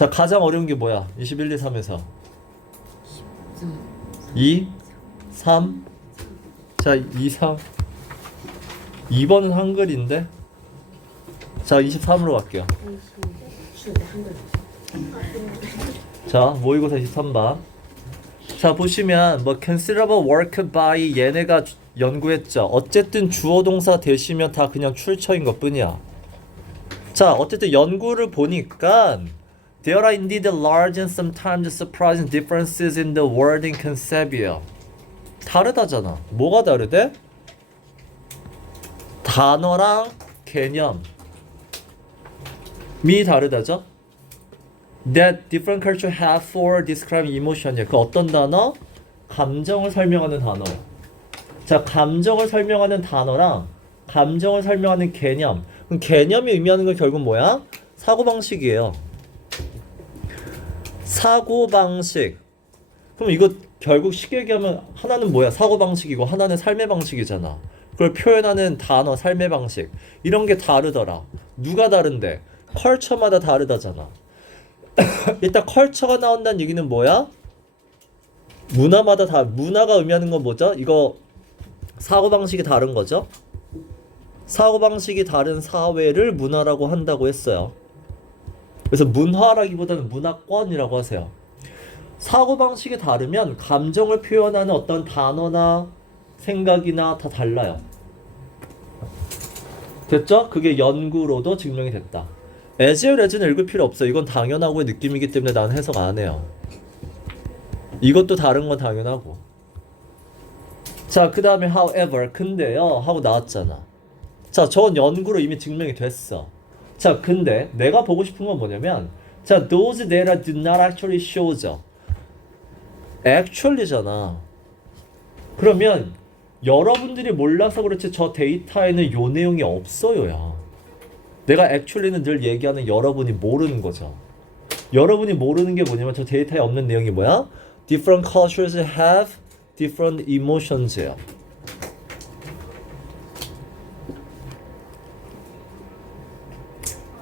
자, 가장 어려운 게 뭐야? 21, 2, 3에서 2, 3. 자, 2, 3. 2번은 한글인데. 자, 23으로 갈게요. 자, 모의고사 23번. 자, 보시면 뭐 considerable work by 얘네가 연구했죠. 어쨌든 주어 동사 대시면 다 그냥 출처인 것뿐이야. 자, 어쨌든 연구를 보니까 there are indeed large and sometimes surprising differences in the wording concept이야. 다르다잖아. 뭐가 다르대? 단어랑 개념이 다르다죠? That different culture have for describing emotion이야. 그 어떤 단어? 감정을 설명하는 단어. 자, 감정을 설명하는 단어랑 감정을 설명하는 개념. 그럼 개념이 의미하는 건 결국 뭐야? 사고방식이에요. 사고방식. 그럼 이거 결국 쉽게 얘기하면 하나는 뭐야? 사고방식이고 하나는 삶의 방식이잖아. 그걸 표현하는 단어, 삶의 방식. 이런 게 다르더라. 누가 다른데? 컬처마다 다르다잖아. 일단 컬처가 나온다는 얘기는 뭐야? 문화마다 문화가 의미하는 건 뭐죠? 이거 사고방식이 다른 거죠? 사고방식이 다른 사회를 문화라고 한다고 했어요. 그래서 문화라기보다는 문화권이라고 하세요. 사고방식이 다르면 감정을 표현하는 어떤 단어나 생각이나 다 달라요. 됐죠? 그게 연구로도 증명이 됐다. as을 읽을 필요 없어. 이건 당연하고의 느낌이기 때문에 나는 해석 안 해요. 이것도 다른 건 당연하고. 자, 그 다음에 however, 근데요 하고 나왔잖아. 자, 저건 연구로 이미 증명이 됐어. 자, 근데 내가 보고 싶은 건 뭐냐면, 자, those data do not actually show죠. actually잖아. 그러면 여러분들이 몰라서 그렇지 저 데이터에는 요 내용이 없어요야. 내가 actually는 늘 얘기하는 여러분이 모르는 거죠. 여러분이 모르는 게 뭐냐면 저 데이터에 없는 내용이 뭐야? Different cultures have different emotions예요.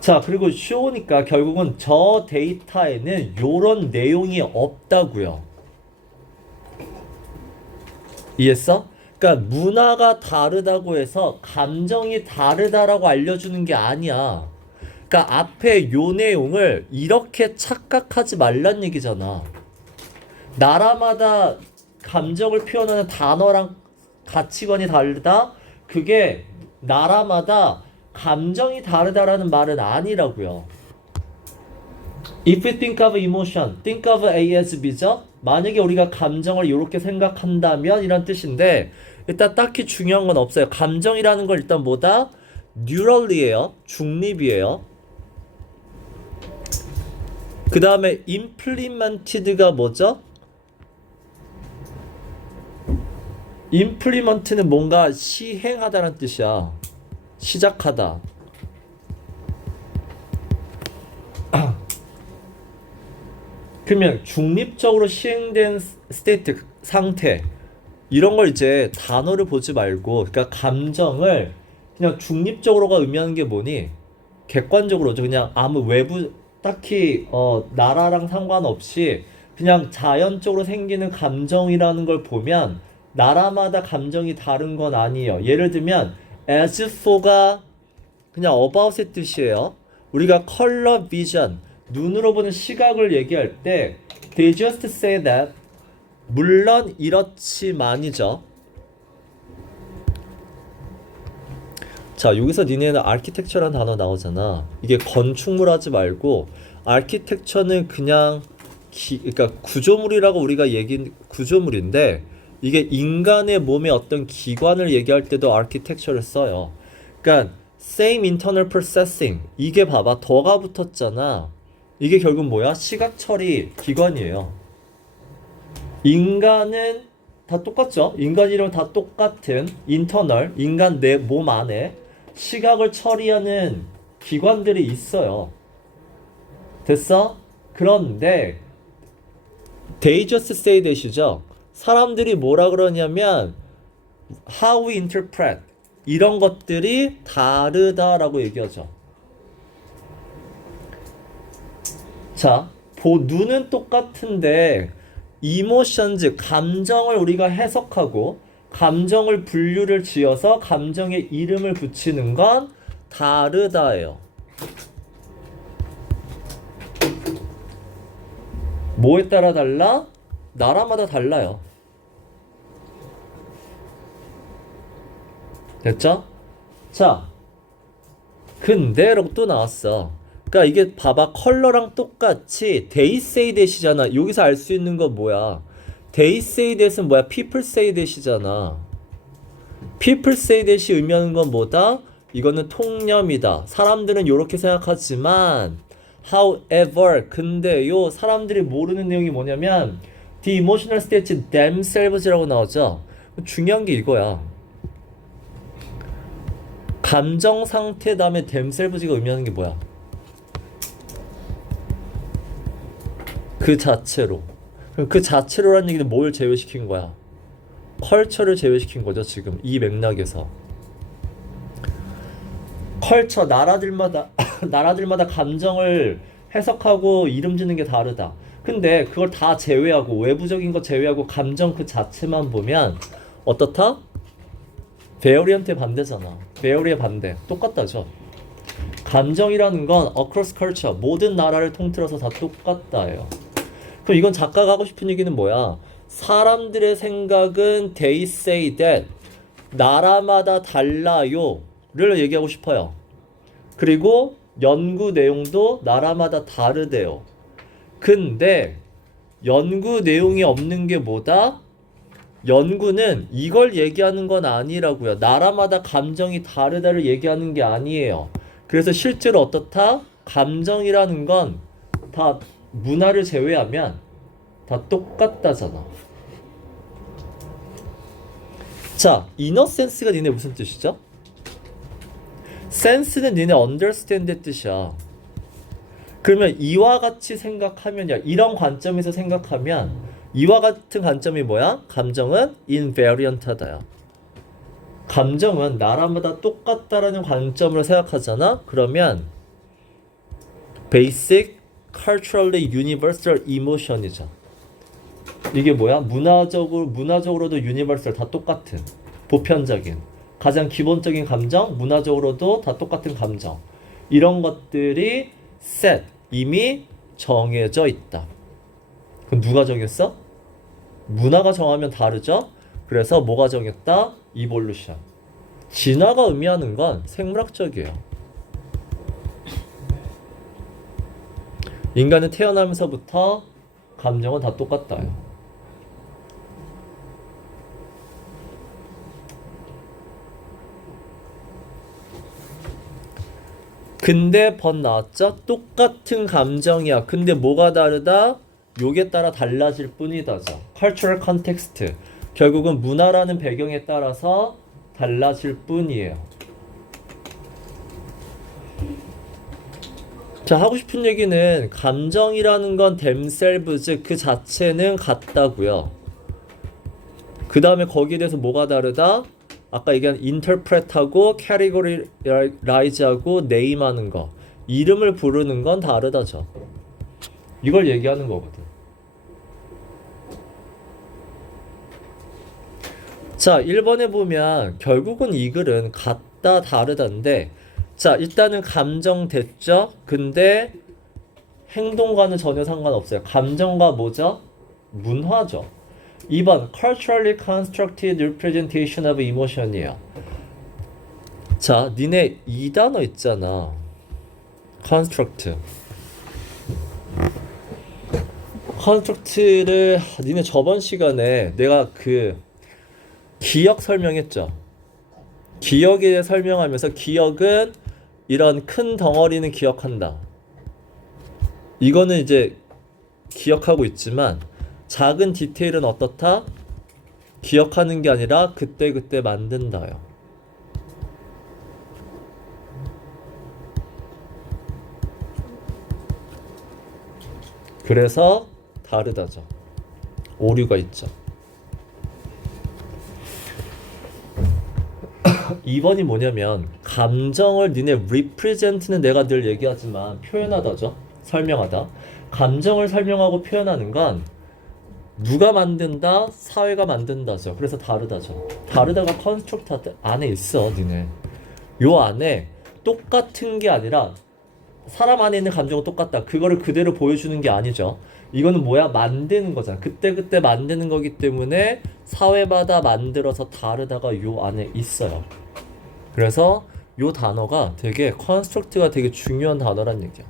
자, 그리고 show니까 결국은 저 데이터에는 요런 내용이 없다고요. 이해했어? 그러니까 문화가 다르다고 해서 감정이 다르다라고 알려주는 게 아니야. 그러니까 앞에 요 내용을 이렇게 착각하지 말란 얘기잖아. 나라마다 감정을 표현하는 단어랑 가치관이 다르다? 그게 나라마다 감정이 다르다라는 말은 아니라고요. If we think of emotion, think of A as B죠? 만약에 우리가 감정을 이렇게 생각한다면 이런 뜻인데 일단 딱히 중요한 건 없어요. 감정이라는 걸 일단 뭐다? 뉴럴이에요. 중립이에요. 그 다음에 implemented가 뭐죠? implement는 뭔가 시행하다는 뜻이야. 시작하다. 그러면 중립적으로 시행된 스테이트, 상태 이런 걸 이제 단어를 보지 말고 그러니까 감정을 그냥 중립적으로가 의미하는 게 뭐니? 객관적으로죠. 그냥 아무 외부 딱히 나라랑 상관없이 그냥 자연적으로 생기는 감정이라는 걸 보면 나라마다 감정이 다른 건 아니에요. 예를 들면 as for가 그냥 about의 뜻이에요. 우리가 color vision 눈으로 보는 시각을 얘기할 때 they just say that 물론 이렇지만이죠. 자, 여기서 니네는 아키텍처라는 단어 나오잖아. 이게 건축물 하지 말고 아키텍처는 그냥 그러니까 구조물이라고 우리가 구조물인데 이게 인간의 몸의 어떤 기관을 얘기할 때도 아키텍처를 써요. 그러니까 same internal processing 이게 봐봐 더가 붙었잖아. 이게 결국 뭐야? 시각 처리 기관이에요. 인간은 다 똑같죠? 인간이랑 다 똑같은 인터널 인간 내 몸 안에 시각을 처리하는 기관들이 있어요. 됐어? 그런데 they just say that이죠. 사람들이 뭐라 그러냐면 how we interpret 이런 것들이 다르다라고 얘기하죠. 자, 눈은 똑같은데 emotions, 감정을 우리가 해석하고 감정을 분류를 지어서 감정에 이름을 붙이는 건 다르다예요. 뭐에 따라 달라? 나라마다 달라요. 됐죠? 자, 근데라고 또 나왔어. 그러니까 이게 봐봐, 컬러랑 똑같이 they say that이잖아. 여기서 알 수 있는 건 뭐야? they say that은 뭐야? people say that이잖아. people say that이 의미하는 건 뭐다? 이거는 통념이다. 사람들은 이렇게 생각하지만 however, 근데요, 사람들이 모르는 내용이 뭐냐면 the emotional states themselves라고 나오죠. 중요한 게 이거야. 감정 상태 다음에 themselves가 의미하는 게 뭐야? 그 자체로. 그 자체로라는 얘기는 뭘 제외시킨 거야? 컬처를 제외시킨 거죠, 지금 이 맥락에서. 컬처, 나라들마다 나라들마다 감정을 해석하고 이름 짓는 게 다르다. 근데 그걸 다 제외하고 외부적인 거 제외하고 감정 그 자체만 보면 어떻다? 베어리언트의 반대잖아. 베어리의 반대. 똑같다죠. 감정이라는 건 across culture, 모든 나라를 통틀어서 다 똑같다예요. 그럼 이건 작가가 하고 싶은 얘기는 뭐야? 사람들의 생각은 they say that, 나라마다 달라요 를 얘기하고 싶어요. 그리고 연구 내용도 나라마다 다르대요. 근데 연구 내용이 없는 게 뭐다? 연구는 이걸 얘기하는 건 아니라고요. 나라마다 감정이 다르다를 얘기하는 게 아니에요. 그래서 실제로 어떻다? 감정이라는 건 다 문화를 제외하면 다 똑같다잖아. 자, 이너센스가 니네 무슨 뜻이죠? 센스는 니네 understand의 뜻이야. 그러면 이와 같이 생각하면, 야, 이런 관점에서 생각하면 이와 같은 관점이 뭐야? 감정은 invariant하다야. 감정은 나라마다 똑같다라는 관점으로 생각하잖아. 그러면 basic, culturally universal emotion이죠. 이게 뭐야? 문화적으로도 universal, 다 똑같은, 보편적인, 가장 기본적인 감정, 문화적으로도 다 똑같은 감정. 이런 것들이 set, 이미 정해져 있다. 그럼 누가 정했어? 문화가 정하면 다르죠? 그래서 뭐가 정했다? evolution. 진화가 의미하는 건 생물학적이에요. 인간은 태어나면서부터 감정은 다 똑같다요. 근데 번 나왔죠? 똑같은 감정이야. 근데 뭐가 다르다? 요게 따라 달라질 뿐이다죠. cultural context. 결국은 문화라는 배경에 따라서 달라질 뿐이에요. 자, 하고 싶은 얘기는 감정이라는 건 themselves, 그 자체는 같다고요. 그 다음에 거기에 대해서 뭐가 다르다? 아까 얘기한 interpret하고 categorize하고 name하는 거, 이름을 부르는 건 다르다죠. 이걸 얘기하는 거거든. 자, 1번에 보면 결국은 이 글은 같다 다르다인데, 자, 일단은 감정 됐죠? 근데 행동과는 전혀 상관없어요. 감정과 뭐죠? 문화죠. 2번 culturally constructed representation of emotion이에요. 자, 니네 이 단어 있잖아. construct. construct를 니네 저번 시간에 내가 그 기억 설명했죠. 기억에 대해 설명하면서 기억은 이런 큰 덩어리는 기억한다. 이거는 이제 기억하고 있지만 작은 디테일은 어떻다? 기억하는 게 아니라 그때그때 만든다요. 그래서 다르다죠. 오류가 있죠. 2번이 뭐냐면 감정을 니네 represent는 내가 늘 얘기하지만 표현하다죠. 설명하다. 감정을 설명하고 표현하는 건 누가 만든다, 사회가 만든다죠. 그래서 다르다죠. 다르다가 컨스트럭트 안에 있어, 니네. 요 안에 똑같은 게 아니라 사람 안에 있는 감정은 똑같다. 그거를 그대로 보여주는 게 아니죠. 이거는 뭐야? 만드는 거잖아. 그때그때 만드는 거기 때문에 사회마다 만들어서 다르다가 요 안에 있어요. 그래서 요 단어가 되게 컨스트럭트가 되게 중요한 단어란 얘기야.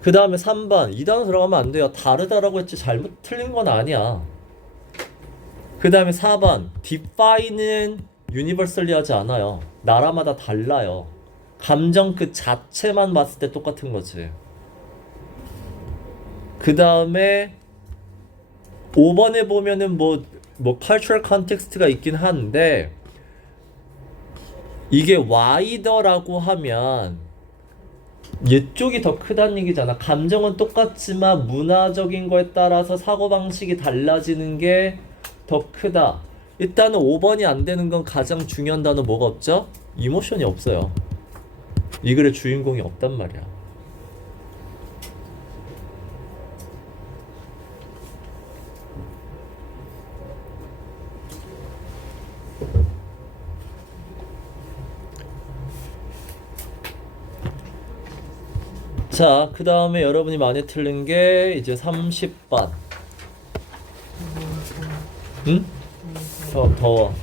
그 다음에 3번 이 단어 들어가면 안 돼요. 다르다라고 했지 잘못 틀린 건 아니야. 그 다음에 4번 define는 universally 하지 않아요. 나라마다 달라요. 감정 그 자체만 봤을 때 똑같은 거지. 그 다음에 5번에 보면은 뭐 cultural context가 있긴 한데 이게 wider라고 하면 얘쪽이 더 크다는 얘기잖아. 감정은 똑같지만 문화적인 거에 따라서 사고방식이 달라지는 게 더 크다. 일단은 5번이 안 되는 건 가장 중요한 단어 뭐가 없죠? 이모션이 없어요. 이 글의 주인공이 없단 말이야. 자, 그 다음에 여러분이 많이 틀린 게 이제 30번. 응? 더워.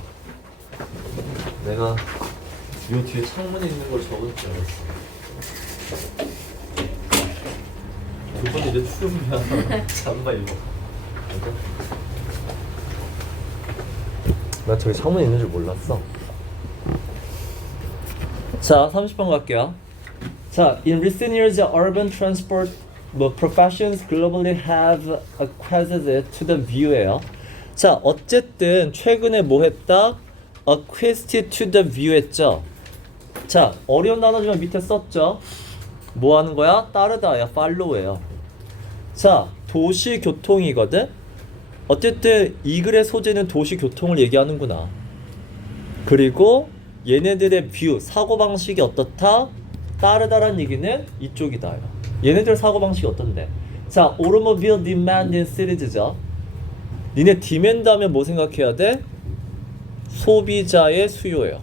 내가 요 뒤에 창문에 있는 걸 적을 줄 알았어. 그건 이제 추우면 잠바 입어. 나 저기 창문에 있는 줄 몰랐어. 자, 30번 갈게요. 자, in recent years, urban transport professions globally have acquiesced to the view예요. 자, 어쨌든 최근에 뭐 했다? acquiesced to the view 했죠. 자, 어려운 단어지만 밑에 썼죠. 뭐 하는 거야? 따르다야, follow예요. 자, 도시교통이거든. 어쨌든 이 글의 소재는 도시교통을 얘기하는구나. 그리고 얘네들의 뷰, 사고방식이 어떻다? 따르다란 얘기는 이쪽이다. 얘네들 사고방식이 어떤데? 자, automobile demand in cities죠. 니네 디맨드 하면 뭐 생각해야 돼? 소비자의 수요예요.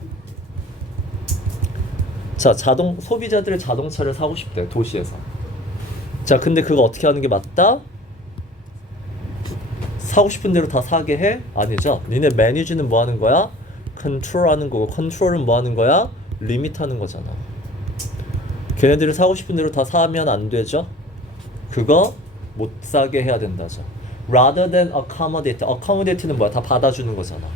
자, 소비자들의 자동차를 사고 싶대, 도시에서. 자, 근데 그거 어떻게 하는 게 맞다? 사고 싶은 대로 다 사게 해? 아니죠. 니네 매니지는 뭐 하는 거야? 컨트롤 하는 거고, 컨트롤은 뭐 하는 거야? 리밋 하는 거잖아. 걔네들이 사고 싶은 대로 다 사면 안 되죠. 그거 못 사게 해야 된다죠. Rather than accommodate. accommodate는 뭐야? 다 받아주는 거잖아.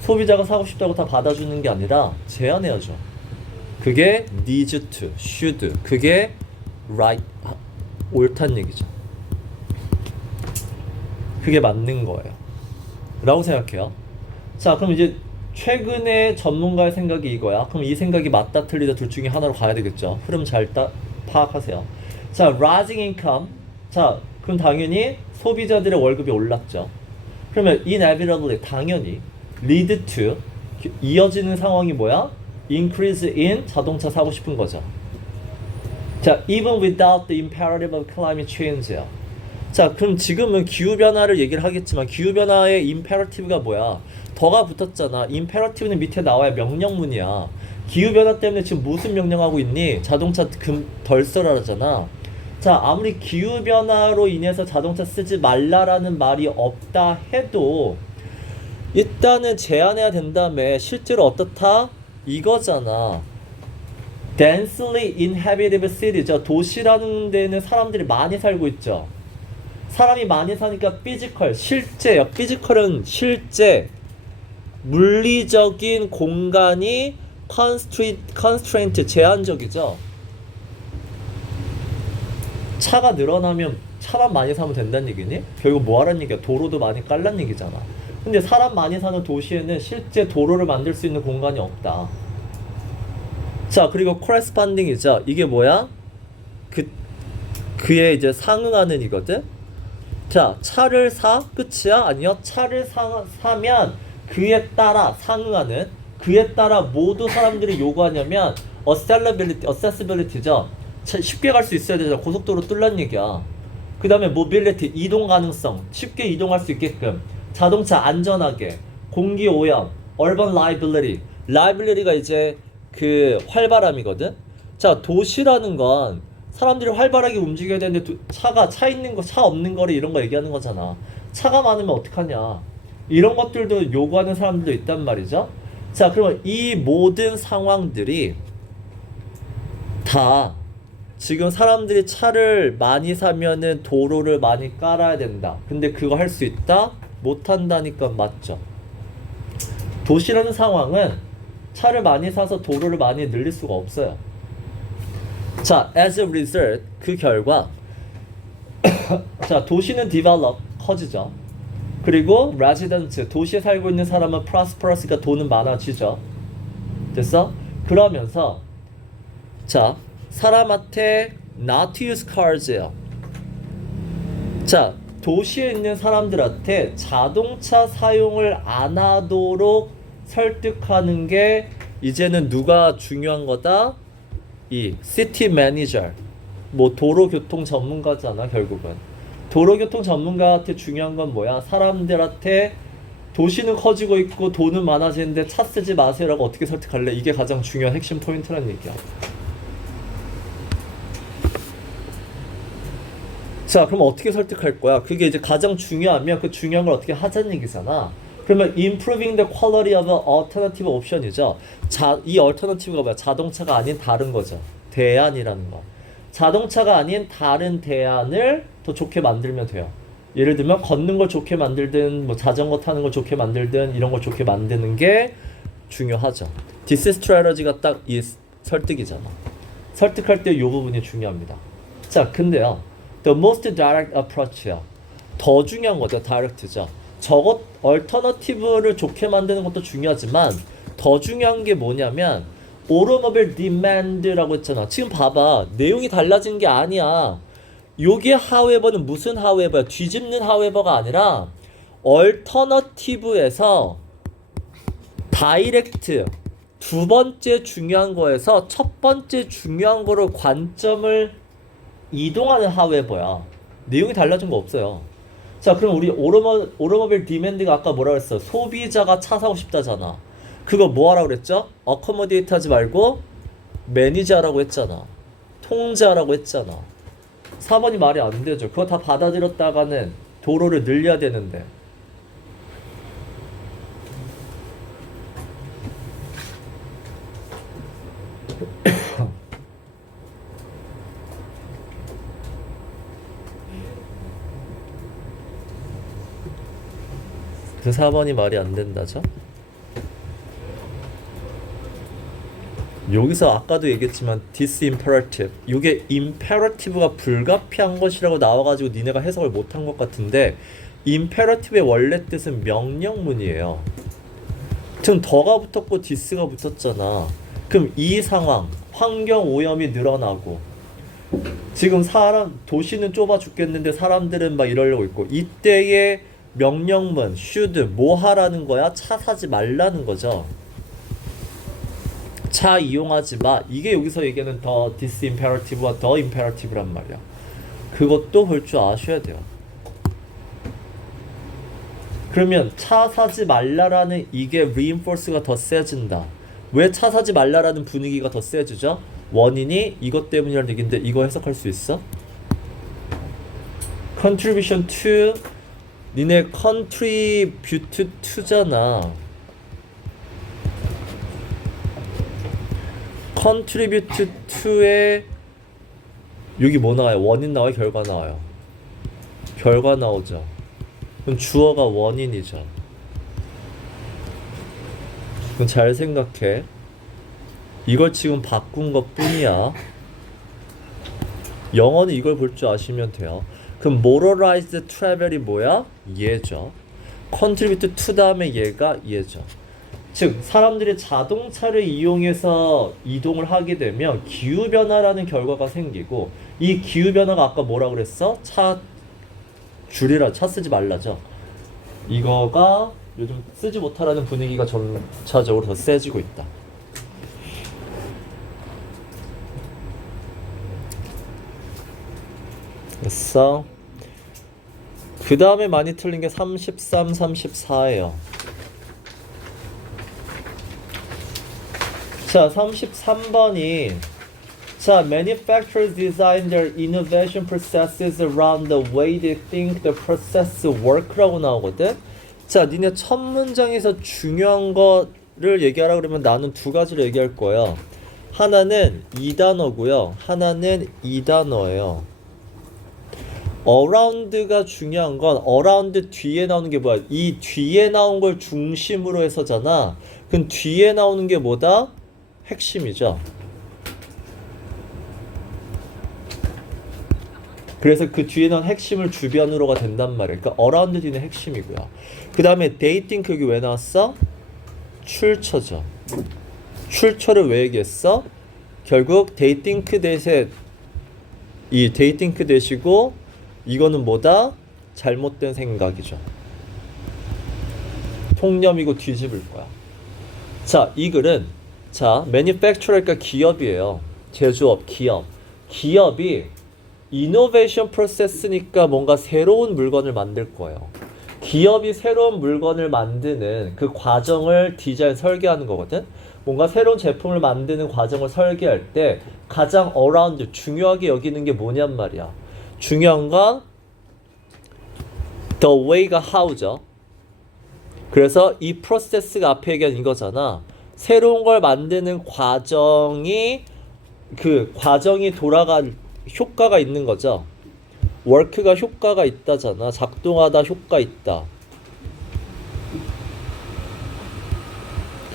소비자가 사고 싶다고 다 받아주는 게 아니라 제한해야죠. 그게 needs to, should. 그게 right, 옳단 얘기죠. 그게 맞는 거예요. 라고 생각해요. 자, 그럼 이제 최근에 전문가의 생각이 이거야. 그럼 이 생각이 맞다 틀리다 둘 중에 하나로 가야 되겠죠. 흐름 잘 파악하세요. 자, rising income. 자, 그럼 당연히 소비자들의 월급이 올랐죠. 그러면 inevitably 당연히 lead to 이어지는 상황이 뭐야? increase in 자동차 사고 싶은 거죠. 자, even without the imperative of climate change야. 자, 그럼 지금은 기후변화를 얘기를 하겠지만 기후변화의 imperative가 뭐야? 더가 붙었잖아. imperative는 밑에 나와야 명령문이야. 기후변화 때문에 지금 무슨 명령하고 있니? 자동차 덜 써라잖아. 자, 아무리 기후변화로 인해서 자동차 쓰지 말라라는 말이 없다 해도 일단은 제한해야 된다며. 실제로 어떻다? 이거잖아. densely inhabited city죠. 도시라는 데는 사람들이 많이 살고 있죠. 사람이 많이 사니까 피지컬, 실제요. 피지컬은 실제 물리적인 공간이 constraint, 제한적이죠. 차가 늘어나면 차만 많이 사면 된다는 얘기니? 결국 뭐 하란 얘기야? 도로도 많이 깔란 얘기잖아. 근데 사람 많이 사는 도시에는 실제 도로를 만들 수 있는 공간이 없다. 자, 그리고 corresponding이죠. 이게 뭐야? 그에 이제 상응하는 이거든. 자, 차를 사? 끝이야? 아니요. 차를 사면 그에 따라 상응하는 그에 따라 모두 사람들이 요구하냐면 accessibility죠. 쉽게 갈 수 있어야 되잖아. 고속도로 뚫란 얘기야. 그 다음에 mobility, 이동 가능성, 쉽게 이동할 수 있게끔, 자동차 안전하게, 공기 오염, urban liability가 이제 그 활발함이거든. 자, 도시라는 건 사람들이 활발하게 움직여야 되는데 차 있는 거, 차 없는 거리 이런 거 얘기하는 거잖아. 차가 많으면 어떡하냐. 이런 것들도 요구하는 사람들도 있단 말이죠. 자, 그러면 이 모든 상황들이 다 지금 사람들이 차를 많이 사면은 도로를 많이 깔아야 된다. 근데 그거 할 수 있다? 못 한다니까 맞죠. 도시라는 상황은 차를 많이 사서 도로를 많이 늘릴 수가 없어요. 자, as a result, 그 결과 자, 도시는 develop, 커지죠. 그리고 resident, 도시에 살고 있는 사람은 prosperous가 돈은 많아지죠. 됐어? 그러면서 자, 사람한테 not to use cars예요. 자, 도시에 있는 사람들한테 자동차 사용을 안 하도록 설득하는 게 이제는 누가 중요한 거다? 이 city manager, 뭐 도로교통 전문가잖아. 결국은 도로교통 전문가한테 중요한 건 뭐야? 사람들한테 도시는 커지고 있고 돈은 많아지는데 차 쓰지 마세요라고 어떻게 설득할래? 이게 가장 중요한 핵심 포인트란 얘기야. 자, 그럼 어떻게 설득할 거야? 그게 이제 가장 중요하면 그 중요한 걸 어떻게 하자는 얘기잖아. 그러면 improving the quality of alternative option이죠. 자, 이 alternative가 뭐야? 자동차가 아닌 다른 거죠. 대안이라는 거. 자동차가 아닌 다른 대안을 더 좋게 만들면 돼요. 예를 들면 걷는 걸 좋게 만들든 뭐 자전거 타는 걸 좋게 만들든 이런 걸 좋게 만드는 게 중요하죠. This strategy가 딱 이 설득이잖아. 설득할 때 이 부분이 중요합니다. 자, 근데요. The most direct approach야. 더 중요한 거죠. direct죠. 저것 alternative를 좋게 만드는 것도 중요하지만 더 중요한 게 뭐냐면 automobile demand라고 했잖아. 지금 봐봐. 내용이 달라진 게 아니야. 요게 however는 무슨 however야? 뒤집는 however가 아니라 alternative에서 direct 두 번째 중요한 거에서 첫 번째 중요한 거로 관점을 이동하는 however야. 내용이 달라진 거 없어요. 자, 그럼 우리 오토모빌 디맨드가 아까 뭐라 그랬어? 소비자가 차 사고 싶다잖아. 그거 뭐 하라고 그랬죠? 어코모데이트 하지 말고 매니지 하라고 했잖아. 통제하라고 했잖아. 4번이 말이 안 되죠. 그거 다 받아들였다가는 도로를 늘려야 되는데. 그래서 4번이 말이 안 된다죠? 여기서 아까도 얘기했지만 this imperative, 이게 imperative가 불가피한 것이라고 나와가지고 니네가 해석을 못한 것 같은데 imperative의 원래 뜻은 명령문이에요. 지금 더가 붙었고 this가 붙었잖아. 그럼 이 상황, 환경 오염이 늘어나고 지금 도시는 좁아 죽겠는데 사람들은 막 이러려고 있고 이때의 명령문, should, 뭐 하라는 거야? 차 사지 말라는 거죠. 차 이용하지 마. 이게 여기서 얘기하는 더 disimperative와 더 imperative란 말이야. 그것도 볼 줄 아셔야 돼요. 그러면 차 사지 말라라는 이게 reinforce가 더 세진다. 왜 차 사지 말라라는 분위기가 더 세지죠? 원인이 이것 때문이라는 얘기인데 이거 해석할 수 있어? contribution to, 니네 contribute to잖아. contribute to에 여기 뭐 나와요? 원인 나와요? 결과 나와요? 결과 나오죠. 그럼 주어가 원인이죠. 그럼 잘 생각해. 이걸 지금 바꾼 것 뿐이야. 영어는 이걸 볼 줄 아시면 돼요. 그럼 motorized travel이 뭐야? 얘죠. contribute to 다음에 얘가 얘죠. 즉 사람들이 자동차를 이용해서 이동을 하게 되면 기후변화라는 결과가 생기고 이 기후변화가 아까 뭐라 그랬어? 차 줄이라, 차 쓰지 말라죠. 이거가 요즘 쓰지 못하라는 분위기가 점차적으로 더 세지고 있다. 됐어? 그 다음에 많이 틀린 게 33, 34예요. 자, 33번이 자, manufacturers design their innovation processes around the way they think the process work라고 나오거든. 자, 니네 첫 문장에서 중요한 거를 얘기하라 그러면 나는 두 가지를 얘기할 거야. 하나는 이 단어고요. 하나는 이 단어예요. around가 중요한 건 around 뒤에 나오는 게 뭐야? 이 뒤에 나온 걸 중심으로 해서잖아. 그럼 뒤에 나오는 게 뭐다? 핵심이죠. 그래서 그 뒤에 나온 핵심을 주변으로가 된단 말이야. 그러니까 around 뒤는 핵심이고요. 그 다음에 they think 여기 왜 나왔어? 출처죠. 출처를 왜 얘기했어? 결국 they think 대신 이 they think 대시고 이거는 뭐다? 잘못된 생각이죠. 통념이고 뒤집을 거야. 자, 이 글은 자, manufacturer가 기업이에요. 제조업, 기업. 기업이 이노베이션 프로세스니까 뭔가 새로운 물건을 만들 거예요. 기업이 새로운 물건을 만드는 그 과정을 디자인, 설계하는 거거든. 뭔가 새로운 제품을 만드는 과정을 설계할 때 가장 around, 중요하게 여기는 게 뭐냔 말이야. 중요한 건 the way가 how죠. 그래서 이 프로세스가 앞에 얘기한 이거잖아. 새로운 걸 만드는 과정이 그 과정이 돌아간 효과가 있는 거죠. work가 효과가 있다잖아. 작동하다 효과 있다.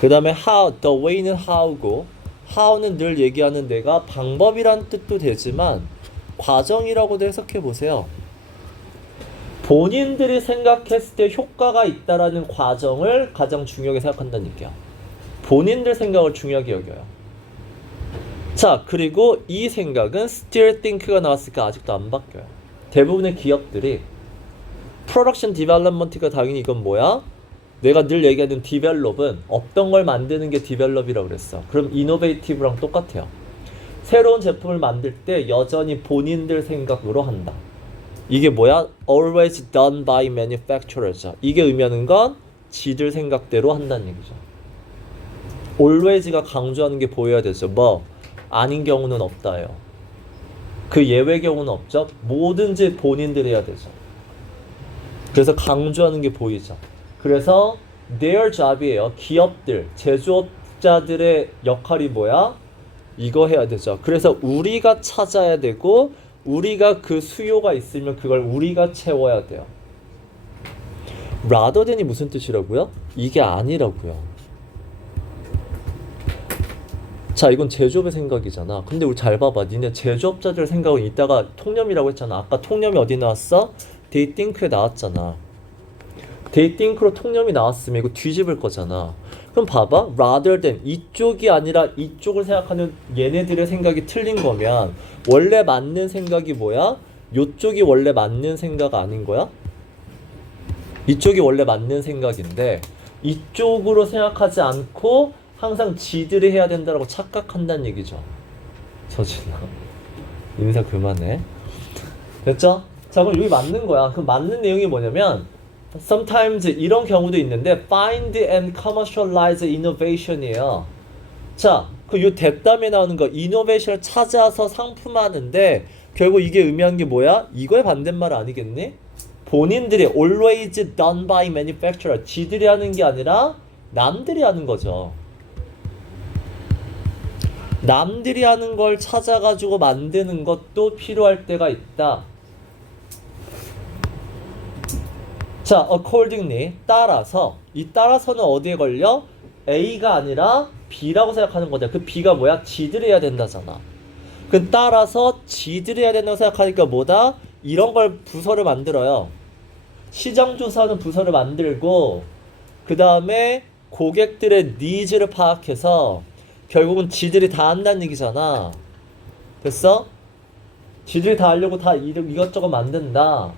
그 다음에 how, the way는 how고 how는 늘 얘기하는 내가 방법이란 뜻도 되지만 과정이라고도 해석해 보세요. 본인들이 생각했을 때 효과가 있다라는 과정을 가장 중요하게 생각한다는 얘기야. 본인들 생각을 중요하게 여겨요. 자, 그리고 이 생각은 still think가 나왔으니까 아직도 안 바뀌어요. 대부분의 기업들이 production development가 당연히 이건 뭐야? 내가 늘 얘기하는 develop은 없던 걸 만드는 게 develop이라고 그랬어. 그럼 innovative랑 똑같아요. 새로운 제품을 만들 때 여전히 본인들 생각으로 한다. 이게 뭐야? Always done by manufacturers. 이게 의미하는 건 지들 생각대로 한다는 얘기죠. always가 강조하는 게 보여야 되죠. 뭐? 아닌 경우는 없다예요. 그 예외 경우는 없죠. 뭐든지 본인들이 해야 되죠. 그래서 강조하는 게 보이죠. 그래서 their job이에요. 기업들, 제조업자들의 역할이 뭐야? 이거 해야 되죠. 그래서 우리가 찾아야 되고 우리가 그 수요가 있으면 그걸 우리가 채워야 돼요. rather than이 무슨 뜻이라고요? 이게 아니라고요. 자, 이건 제조업의 생각이잖아. 근데 우리 잘 봐봐. 니네 제조업자들 생각은 이따가 통념이라고 했잖아. 아까 통념이 어디 나왔어? they think에 나왔잖아. they think로 통념이 나왔으면 이거 뒤집을 거잖아. 그럼 봐봐. rather than 이쪽이 아니라 이쪽을 생각하는 얘네들의 생각이 틀린 거면 원래 맞는 생각이 뭐야? 이쪽이 원래 맞는 생각 아닌 거야? 이쪽이 원래 맞는 생각인데 이쪽으로 생각하지 않고 항상 지들이 해야 된다고 착각한다는 얘기죠. 저질러. 인사 그만해. 됐죠? 자, 그럼 여기 맞는 거야. 그럼 맞는 내용이 뭐냐면 sometimes 이런 경우도 있는데 find and commercialize innovation이에요. 자, 그 요 대담에 나오는 거 innovation을 찾아서 상품화하는데 결국 이게 의미하는 게 뭐야? 이거의 반대말 아니겠니? 본인들이 always done by manufacturer. 지들이 하는 게 아니라 남들이 하는 거죠. 남들이 하는 걸 찾아가지고 만드는 것도 필요할 때가 있다. 자, accordingly, 따라서. 이 따라서는 어디에 걸려? A가 아니라 B라고 생각하는 거죠. 그 B가 뭐야? 지들이 해야 된다잖아. 그 따라서 지들이 해야 된다고 생각하니까 뭐다? 이런 걸 부서를 만들어요. 시장조사하는 부서를 만들고 그 다음에 고객들의 니즈를 파악해서 결국은 지들이 다 한다는 얘기잖아. 됐어? 지들이 다 하려고 다 이것저것 만든다.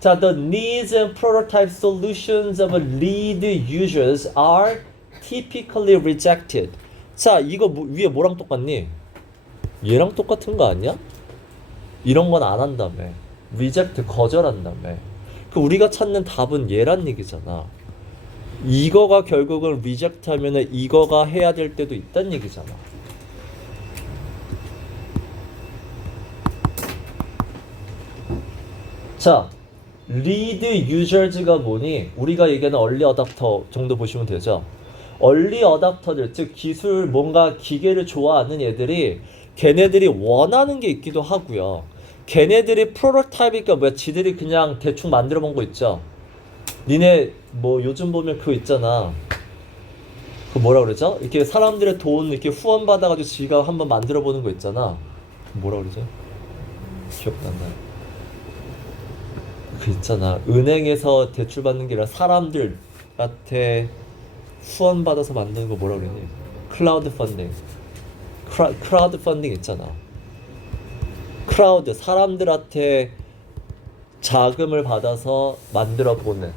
자, the needs and prototype solutions of lead users are typically rejected. 자, 이거 위에 뭐랑 똑같니? 얘랑 똑같은 거 아니야? 이런 건 안 한다며. reject 거절한다며. 그 우리가 찾는 답은 얘란 얘기잖아. 이거가 결국은 reject 하면은 이거가 해야 될 때도 있단 얘기잖아. 자, lead users가 뭐니? 우리가 얘기하는 early adopter 정도 보시면 되죠. early adopter들, 즉 기술 뭔가 기계를 좋아하는 애들이 걔네들이 원하는 게 있기도 하고요. 걔네들이 프로토타입이니까 뭐야? 지들이 그냥 대충 만들어 본 거 있죠. 니네 뭐 요즘 보면 그거 있잖아. 그 뭐라 그러죠? 이렇게 사람들의 돈 이렇게 후원 받아가지고 지가 한번 만들어 보는 거 있잖아. 뭐라 그러죠? 기억도 안 나요. 그 있잖아. 은행에서 대출 받는 게 아니라 사람들한테 후원 받아서 만드는 거 뭐라 그러니? 클라우드 펀딩. 크라우드 펀딩 있잖아. 크라우드 사람들한테 자금을 받아서 만들어 보는.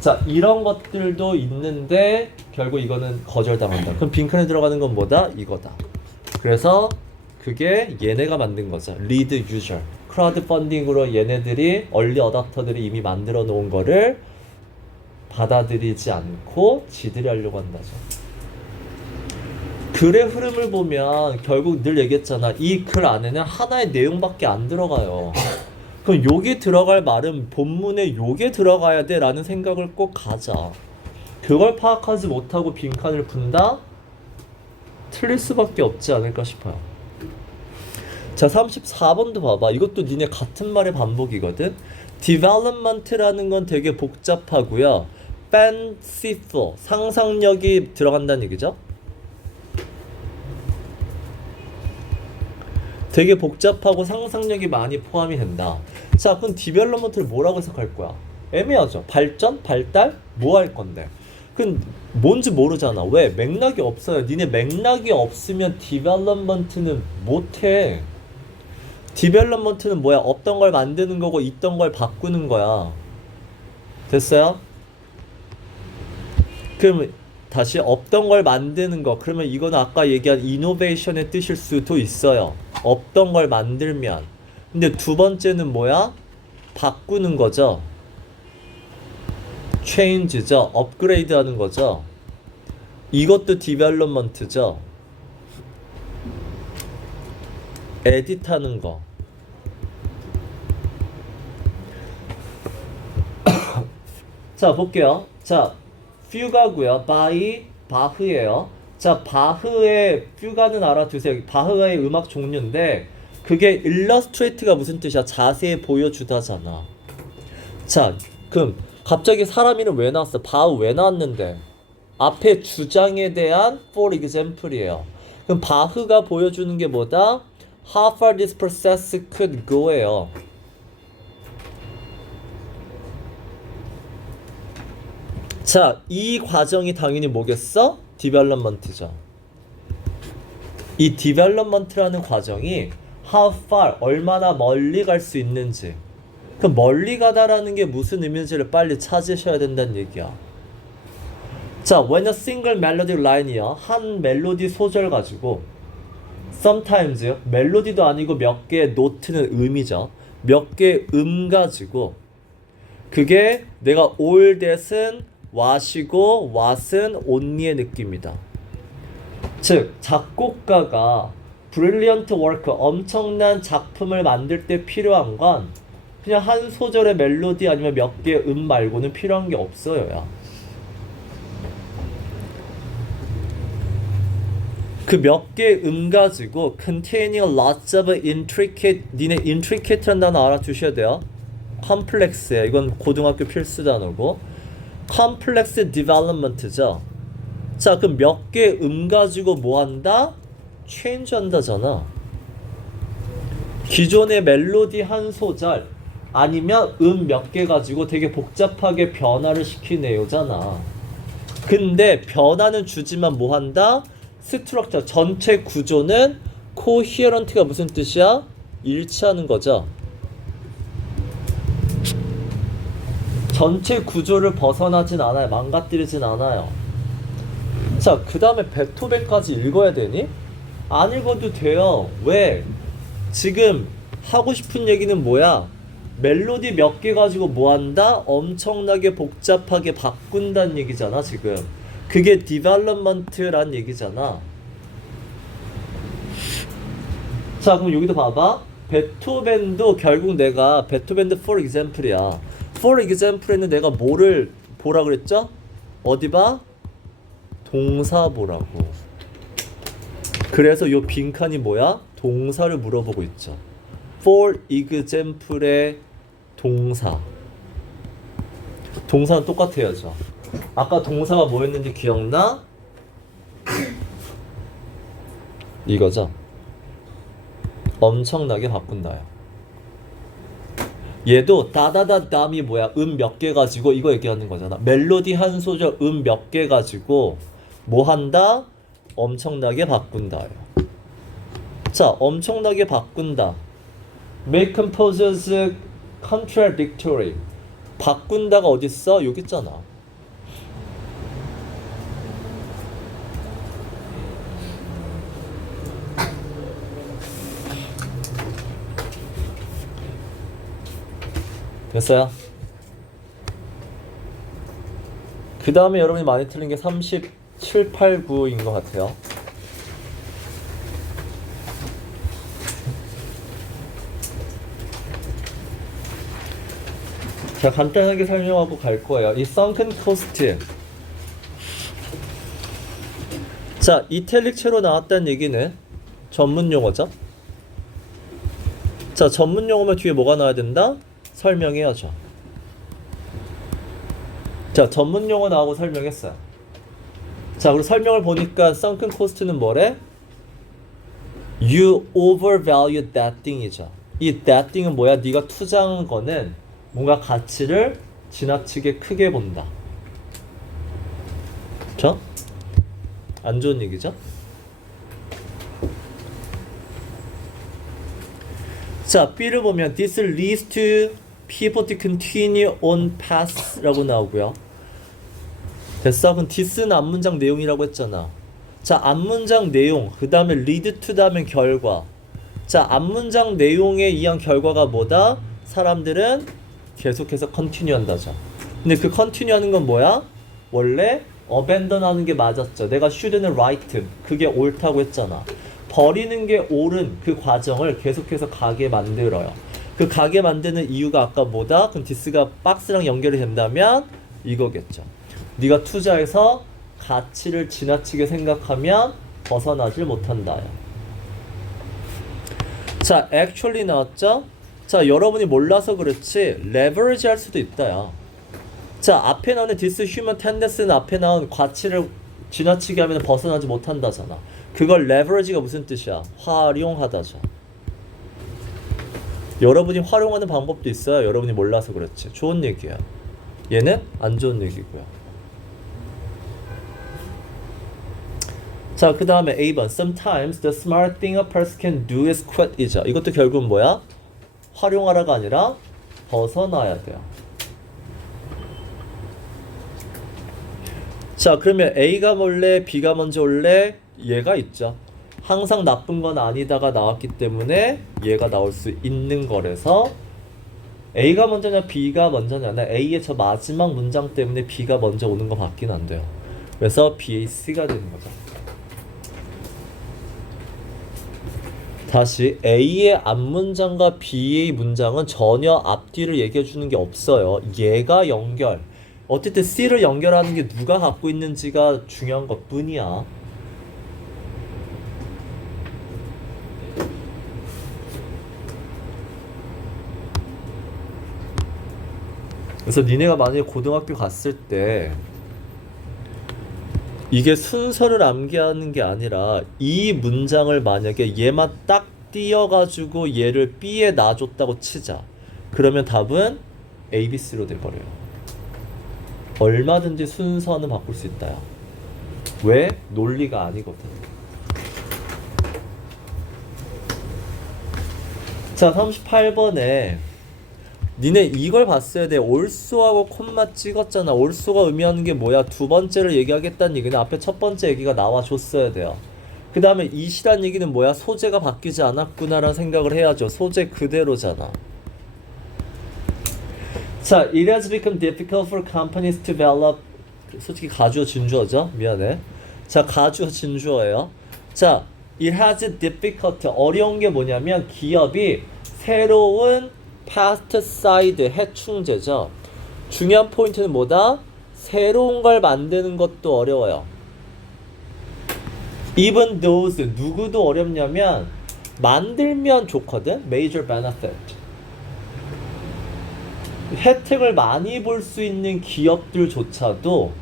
자, 이런 것들도 있는데 결국 이거는 거절당한다. 그럼 빈칸에 들어가는 건 뭐다? 이거다. 그래서 그게 얘네가 만든 거죠. 리드 유저. 크라우드 펀딩으로 얘네들이 얼리 어답터들이 이미 만들어 놓은 거를 받아들이지 않고 지들이 하려고 한다죠. 글의 흐름을 보면 결국 늘 얘기했잖아. 이 글 안에는 하나의 내용밖에 안 들어가요. 그럼 여기 들어갈 말은 본문에 요게 들어가야 돼 라는 생각을 꼭 가자. 그걸 파악하지 못하고 빈칸을 푼다? 틀릴 수밖에 없지 않을까 싶어요. 자, 34번도 봐봐. 이것도 니네 같은 말의 반복이거든. development라는 건 되게 복잡하고요. fanciful, 상상력이 들어간다는 얘기죠. 되게 복잡하고 상상력이 많이 포함이 된다. 자, 그럼 디벨롭먼트를 뭐라고 해석할 거야? 애매하죠. 발전? 발달? 뭐 할 건데? 그건 뭔지 모르잖아. 왜? 맥락이 없어요. 니네 맥락이 없으면 디벨롭먼트는 못해. 디벨롭먼트는 뭐야? 없던 걸 만드는 거고 있던 걸 바꾸는 거야. 됐어요? 그럼 다시 없던 걸 만드는 거. 그러면 이거는 아까 얘기한 이노베이션의 뜻일 수도 있어요. 없던 걸 만들면. 근데 두 번째는 뭐야? 바꾸는 거죠. change죠. 업그레이드 하는 거죠. 이것도 디벨롭먼트죠. 에디트 하는 거. 자, 볼게요. 자, 퓨가고요. 바흐예요. 자, 바흐의 퓨가는 알아두세요. 바흐의 음악 종류인데 그게 illustrate가 무슨 뜻이야? 자세히 보여주다잖아. 자, 그럼 갑자기 사람 이름 왜 나왔어? 바흐 왜 나왔는데? 앞에 주장에 대한 for example이에요. 그럼 바흐가 보여주는 게 뭐다? How far this process could go예요. 자, 이 과정이 당연히 뭐겠어? 디벨롭먼트죠. 이 디벨롭먼트라는 과정이 how far, 얼마나 멀리 갈 수 있는지. 그럼 멀리 가다라는 게 무슨 의미인지를 빨리 찾으셔야 된다는 얘기야. 자, when a single melody line이야. 한 멜로디 소절 가지고 sometimes, 멜로디도 아니고 몇 개의 노트는 음이죠. 몇 개의 가지고 그게 내가 all that은 what이고 what은 only의 느낌이다. 즉, 작곡가가 brilliant work, 엄청난 작품을 만들 때 필요한 건 그냥 한 소절의 멜로디 아니면 몇 개의 말고는 필요한 게 없어요. 야. 그 몇 개의 가지고 containing lots of intricate, 니네 intricate란 단어 알아두셔야 돼요. complex에, 이건 고등학교 필수 단어고 complex development죠. 자, 그럼 몇 개의 가지고 뭐 한다? change 한다잖아. 기존의 멜로디 한 소절 아니면 몇 개 가지고 되게 복잡하게 변화를 시키네요잖아. 근데 변화는 주지만 뭐 한다? 스트럭처, 전체 구조는 coherent가 무슨 뜻이야? 일치하는 거죠. 전체 구조를 벗어나진 않아요. 망가뜨리진 않아요. 자, 그 다음에 베토벤까지 읽어야 되니? 안 읽어도 돼요. 왜? 지금 하고 싶은 얘기는 뭐야? 멜로디 몇 개 가지고 뭐 한다? 엄청나게 복잡하게 바꾼다는 얘기잖아, 지금. 그게 디벨롭먼트란 얘기잖아. 자, 그럼 여기도 봐봐. 베토벤도 결국 내가 베토벤도 for example이야. for example에는 내가 뭐를 보라 그랬죠? 어디 봐? 동사 보라고. 그래서 요 빈칸이 뭐야? 동사를 물어보고 있죠. for example의 동사. 동사는 똑같아야죠. 아까 동사가 뭐였는지 기억나? 이거죠. 엄청나게 바꾼다요. 얘도 다다다담이 뭐야? 몇 개 가지고 이거 얘기하는 거잖아. 멜로디 한 소절 몇 개 가지고 뭐 한다? 엄청나게 바꾼다요. 자, 엄청나게 바꾼다. Make composers contradictory. 바꾼다가 어딨어? 여기 있잖아. 됐어요? 그 다음에 여러분이 많이 틀린 게 37, 8, 9인 것 같아요. 자, 간단하게 설명하고 갈 거예요. 이 sunken cost. 자, 이탈릭체로 나왔다는 얘기는 전문 용어죠. 자, 전문 용어면 뒤에 뭐가 나와야 된다? 설명해야죠. 자, 전문 용어 나오고 설명했어요. 자, 그리고 설명을 보니까 sunken cost는 뭐래? You overvalued that thing이죠. 이 that thing은 뭐야? 네가 투자한 거는 뭔가 가치를 지나치게 크게 본다. 그쵸? 안 좋은 얘기죠? 자, B를 보면 This leads to people to continue on path라고 나오고요. 됐어? 그럼 this는 앞문장 내용이라고 했잖아. 자, 앞문장 내용, 그 다음에 lead to 다음에 결과. 자, 앞문장 내용에 의한 결과가 뭐다? 사람들은 계속해서 continue 한다죠. 근데 그 continue 하는 건 뭐야? 원래 abandon 하는 게 맞았죠. 내가 shouldn't write. 그게 옳다고 했잖아. 버리는 게 옳은 그 과정을 계속해서 가게 만들어요. 그 가게 만드는 이유가 아까 뭐다? 그럼 this가 박스랑 연결이 된다면 이거겠죠. 네가 투자해서 가치를 지나치게 생각하면 벗어나질 못한다요. 자, actually 나왔죠? 자, 여러분이 몰라서 그렇지 leverage 할 수도 있다요. 자, 앞에 나오는 this human tendency는 앞에 나온 가치를 지나치게 하면 벗어나지 못한다잖아. 그걸 leverage가 무슨 뜻이야? 활용하다죠. 여러분이 활용하는 방법도 있어요. 여러분이 몰라서 그렇지. 좋은 얘기야. 얘는 안 좋은 얘기고요. 자, 그 다음에 A번. Sometimes the smart thing a person can do is quit 이죠. 이것도 결국은 뭐야? 활용하라가 아니라 벗어나야 돼요. 자, 그러면 A가 몰래 B가 먼저 올래? 얘가 있죠. 항상 나쁜 건 아니다가 나왔기 때문에 얘가 나올 수 있는 거라서 A가 먼저냐 B가 먼저냐. A의 저 마지막 문장 때문에 B가 먼저 오는 거 밖에 안 돼요. 그래서 BAC가 되는 거죠. 다시 A의 앞문장과 B의 문장은 전혀 앞뒤를 얘기해 주는 게 없어요. 얘가 연결. 어쨌든 C를 연결하는 게 누가 갖고 있는지가 중요한 것 뿐이야. 그래서 니네가 만약에 고등학교 갔을 때 이게 순서를 암기하는 게 아니라 이 문장을 만약에 얘만 딱 띄어가지고 얘를 B에 놔줬다고 치자. 그러면 답은 A, B, C로 돼버려요. 얼마든지 순서는 바꿀 수 있다요. 왜? 논리가 아니거든. 자, 38번에 니네 이걸 봤어야 돼. 올소하고 콤마 찍었잖아. 올소가 의미하는 게 뭐야? 두 번째를 얘기하겠다는 얘기는 앞에 첫 번째 얘기가 나와줬어야 돼요. 그 다음에 이시란 얘기는 뭐야? 소재가 바뀌지 않았구나라는 생각을 해야죠. 소재 그대로잖아. 자, it has become difficult for companies to develop. 솔직히 가주어 진주어죠? 미안해. 자, 가주어 진주어예요. 자, it has difficult. 어려운 게 뭐냐면 기업이 새로운 pesticide 해충제죠. 중요한 포인트는 뭐다? 새로운 걸 만드는 것도 어려워요. Even those 누구도 어렵냐면 만들면 좋거든. Major benefit. 혜택을 많이 볼 수 있는 기업들조차도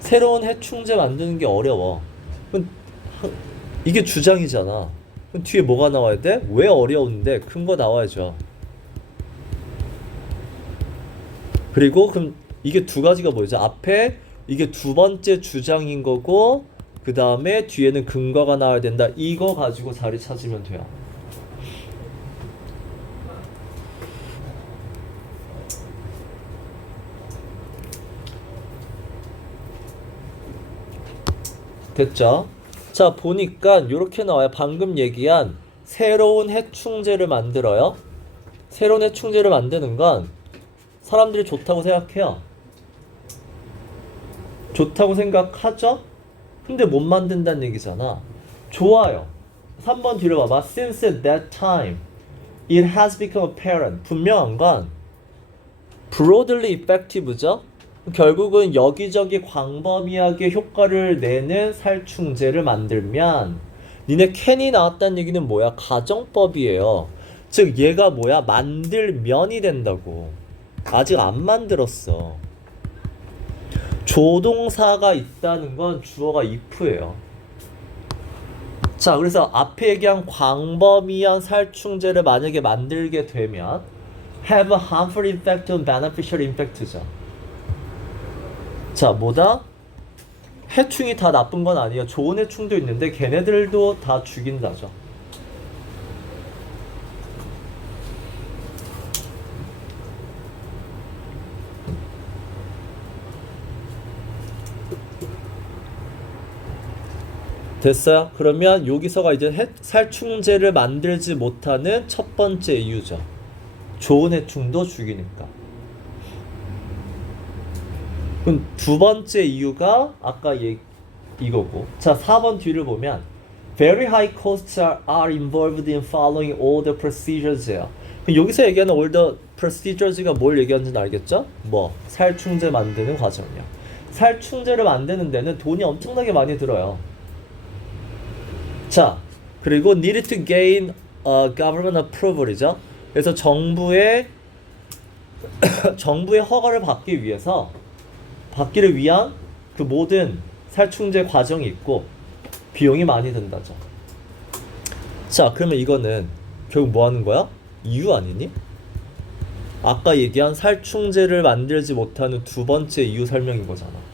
새로운 해충제 만드는 게 어려워. 이게 주장이잖아. 그럼 뒤에 뭐가 나와야 돼? 왜 어려운데? 큰 거 나와야죠. 그리고 그럼 이게 두 가지가 뭐죠? 앞에 이게 두 번째 주장인 거고 그 다음에 뒤에는 근거가 나와야 된다. 이거 가지고 자리 찾으면 돼요. 됐죠? 자, 보니까 이렇게 나와요. 방금 얘기한 새로운 해충제를 만들어요. 새로운 해충제를 만드는 건 사람들이 좋다고 생각해요. 좋다고 생각하죠? 근데 못 만든다는 얘기잖아. 좋아요. 3번 뒤로 봐봐. Since that time, it has become apparent. 분명한 건 broadly effective죠? 결국은 여기저기 광범위하게 효과를 내는 살충제를 만들면 니네 캔이 나왔다는 얘기는 뭐야? 가정법이에요. 즉 얘가 뭐야? 만들면이 된다고. 아직 안 만들었어. 조동사가 있다는 건 주어가 if예요. 자, 그래서 앞에 얘기한 광범위한 살충제를 만약에 만들게 되면 have a harmful effect on beneficial impact죠. 자, 뭐다? 해충이 다 나쁜 건 아니에요. 좋은 해충도 있는데 걔네들도 다 죽인다죠. 됐어요? 그러면 여기서가 이제 살충제를 만들지 못하는 첫 번째 이유죠. 좋은 해충도 죽이니까. 그럼 두 번째 이유가 아까 이거고. 자, 4번 뒤를 보면 very high costs are involved in following all the procedures예요. 여기서 얘기하는 all the procedures가 뭘 얘기하는지는 알겠죠? 뭐 살충제 만드는 과정이요. 살충제를 만드는 데는 돈이 엄청나게 많이 들어요. 자, 그리고 needed to gain government approval이죠. 그래서 정부의 허가를 받기를 위한 그 모든 살충제 과정이 있고 비용이 많이 든다죠. 자, 그러면 이거는 결국 뭐 하는 거야? 이유 아니니? 아까 얘기한 살충제를 만들지 못하는 두 번째 이유 설명인 거잖아.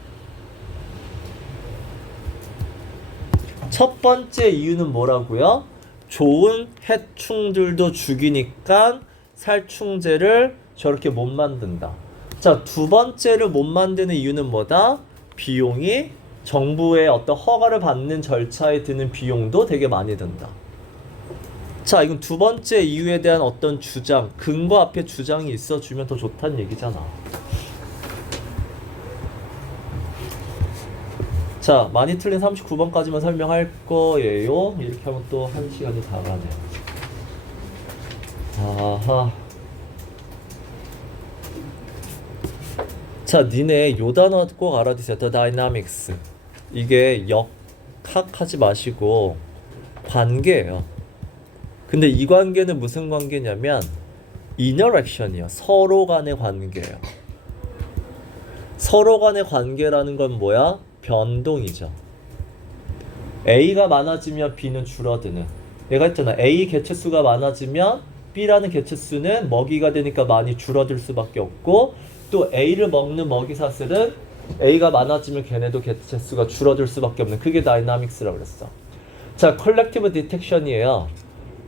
첫 번째 이유는 뭐라고요? 좋은 해충들도 죽이니까 살충제를 저렇게 못 만든다. 자, 두 번째를 못 만드는 이유는 뭐다? 비용이 정부의 어떤 허가를 받는 절차에 드는 비용도 되게 많이 든다. 자, 이건 두 번째 이유에 대한 어떤 주장, 근거 앞에 주장이 있어주면 더 좋다는 얘기잖아. 자, 많이 틀린 39번까지만 설명할 거예요. 이렇게 하면 또 1시간이 다 가네. 아하. 자, 니네 요 단어 꼭 알아두세요. The dynamics. 이게 역학하지 마시고 관계예요. 근데 이 관계는 무슨 관계냐면 interaction이요. 서로 간의 관계예요. 서로 간의 관계라는 건 뭐야? 변동이죠. A가 많아지면 B는 줄어드는. 내가 했잖아. A 개체수가 많아지면 B라는 개체수는 먹이가 되니까 많이 줄어들 수밖에 없고, 또 A를 먹는 먹이사슬은 A가 많아지면 걔네도 개체수가 줄어들 수밖에 없는, 그게 다이나믹스라고 그랬어. 자, 컬렉티브 디텍션이에요.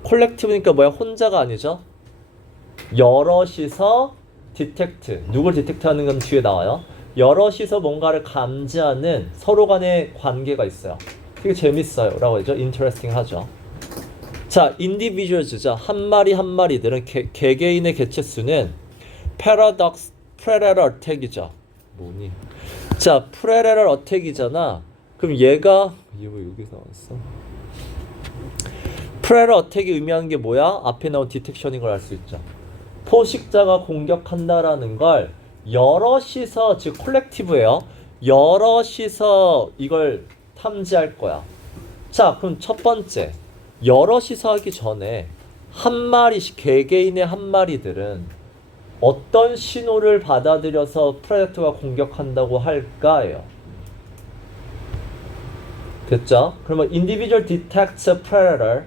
컬렉티브니까 뭐야? 혼자가 아니죠. 여럿이서 디텍트. 누굴 디텍트하는 건 뒤에 나와요. 여럿이서 뭔가를 감지하는 서로 간의 관계가 있어요. 되게 재밌어요. 라고 하죠. interesting 하죠. 자, individuals죠. 한 마리 한 마리들은 개개인의 개체수는 predator attack이죠. 뭐니? 자, predator attack이잖아. 그럼 얘가 왜 여기서 나왔어? predator attack이 의미하는 게 뭐야? 앞에 나온 detection인 걸 알 수 있죠. 포식자가 공격한다라는 걸 여럿이서, 즉 콜렉티브예요. 여럿이서 이걸 탐지할 거야. 자, 그럼 첫 번째, 여럿이서 하기 전에 한 마리씩, 개개인의 한 마리들은 어떤 신호를 받아들여서 프레데터가 공격한다고 할까요? 됐죠? 그러면 individual detects a predator.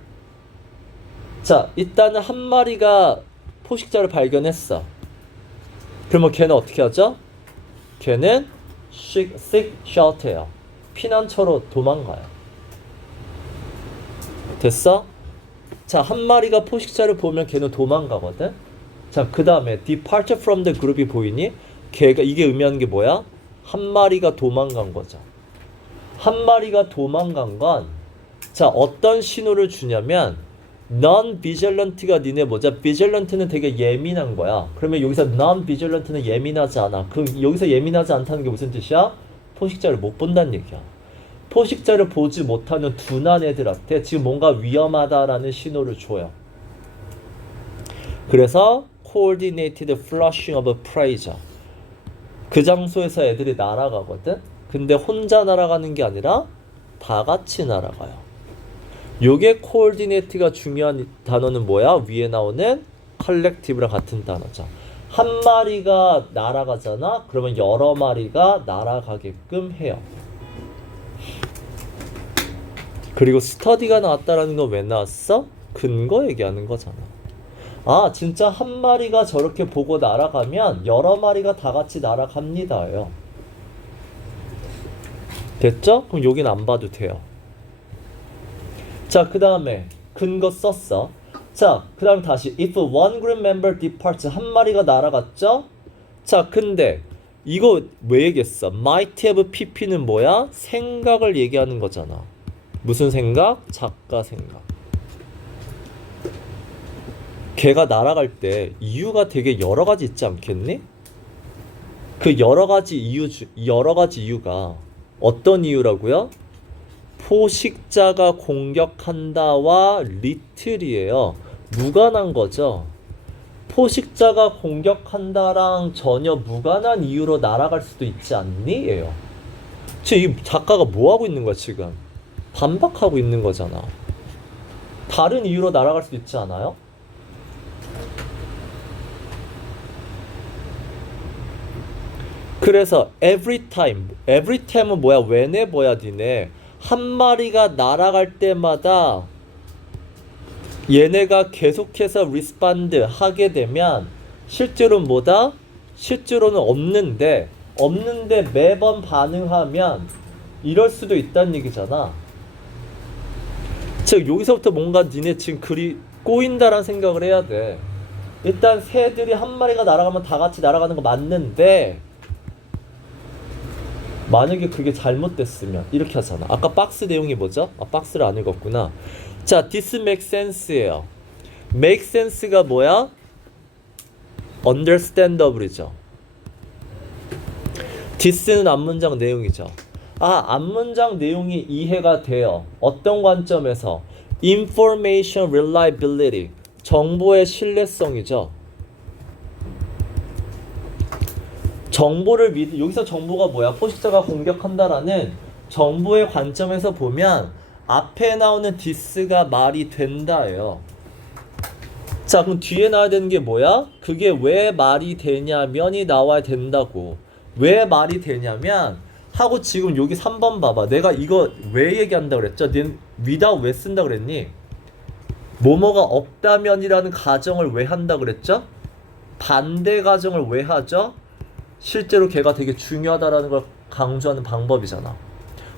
자, 일단은 한 마리가 포식자를 발견했어. 그러면 걔는 어떻게 하죠? 걔는 seek shelter예요. 피난처로 도망가요. 됐어? 자, 한 마리가 포식자를 보면 걔는 도망가거든. 자, 그 다음에 departure from the group이 보이니? 걔가, 이게 의미하는 게 뭐야? 한 마리가 도망간 거죠. 한 마리가 도망간 건, 자, 어떤 신호를 주냐면 non-vigilant가 니네 뭐죠? vigilant는 되게 예민한 거야. 그러면 여기서 non-vigilant는 예민하지 않아. 그 여기서 예민하지 않다는 게 무슨 뜻이야? 포식자를 못 본다는 얘기야. 포식자를 보지 못하는 둔한 애들한테 지금 뭔가 위험하다라는 신호를 줘요. 그래서 coordinated flushing of prey죠. 그 장소에서 애들이 날아가거든. 근데 혼자 날아가는 게 아니라 다 같이 날아가요. 요게 coordinate가 중요한 단어는 뭐야? 위에 나오는 collective랑 같은 단어죠. 한 마리가 날아가잖아. 그러면 여러 마리가 날아가게끔 해요. 그리고 스터디가 나왔다라는 건 왜 나왔어? 근거 얘기하는 거잖아. 아, 진짜 한 마리가 저렇게 보고 날아가면 여러 마리가 다 같이 날아갑니다요. 됐죠? 그럼 여긴 안 봐도 돼요. 자, 그 다음에 근거 썼어. 자, 그 다음 다시 if one group member departs, 한 마리가 날아갔죠? 자, 근데 이거 왜 얘기했어? might have pp는 뭐야? 생각을 얘기하는 거잖아. 무슨 생각? 작가 생각. 걔가 날아갈 때 이유가 되게 여러 가지 있지 않겠니? 그 여러 가지 이유가 어떤 이유라고요? 포식자가 공격한다와 리틀이에요. 무관한 거죠. 포식자가 공격한다랑 전혀 무관한 이유로 날아갈 수도 있지 않니? 예요. 지금 이 작가가 뭐 하고 있는 거야, 지금? 반박하고 있는 거잖아. 다른 이유로 날아갈 수도 있지 않아요? 그래서 every time은 뭐야? whenever야 니네. 한 마리가 날아갈 때마다 얘네가 계속해서 respond 하게 되면 실제로는 뭐다? 실제로는 없는데 매번 반응하면 이럴 수도 있다는 얘기잖아. 즉 여기서부터 뭔가 니네 지금 글이 꼬인다라는 생각을 해야 돼. 일단 새들이 한 마리가 날아가면 다 같이 날아가는 거 맞는데 만약에 그게 잘못됐으면 이렇게 하잖아. 아까 박스 내용이 뭐죠? 아, 박스를 안 읽었구나. 자, this makes sense예요. make sense가 뭐야? understandable이죠. this는 앞문장 내용이죠. 아, 앞문장 내용이 이해가 돼요. 어떤 관점에서? information reliability, 정보의 신뢰성이죠. 정보를 여기서 정보가 뭐야? 포식자가 공격한다라는 정보의 관점에서 보면 앞에 나오는 this가 말이 된다예요. 자, 그럼 뒤에 나와야 되는 게 뭐야? 그게 왜 말이 되냐면이 나와야 된다고. 왜 말이 되냐면 하고 지금 여기 3번 봐봐. 내가 이거 왜 얘기한다고 그랬죠? 는 without 왜 쓴다 그랬니? 뭐뭐가 없다면이라는 가정을 왜 한다 그랬죠? 반대 가정을 왜 하죠? 실제로 걔가 되게 중요하다라는 걸 강조하는 방법이잖아.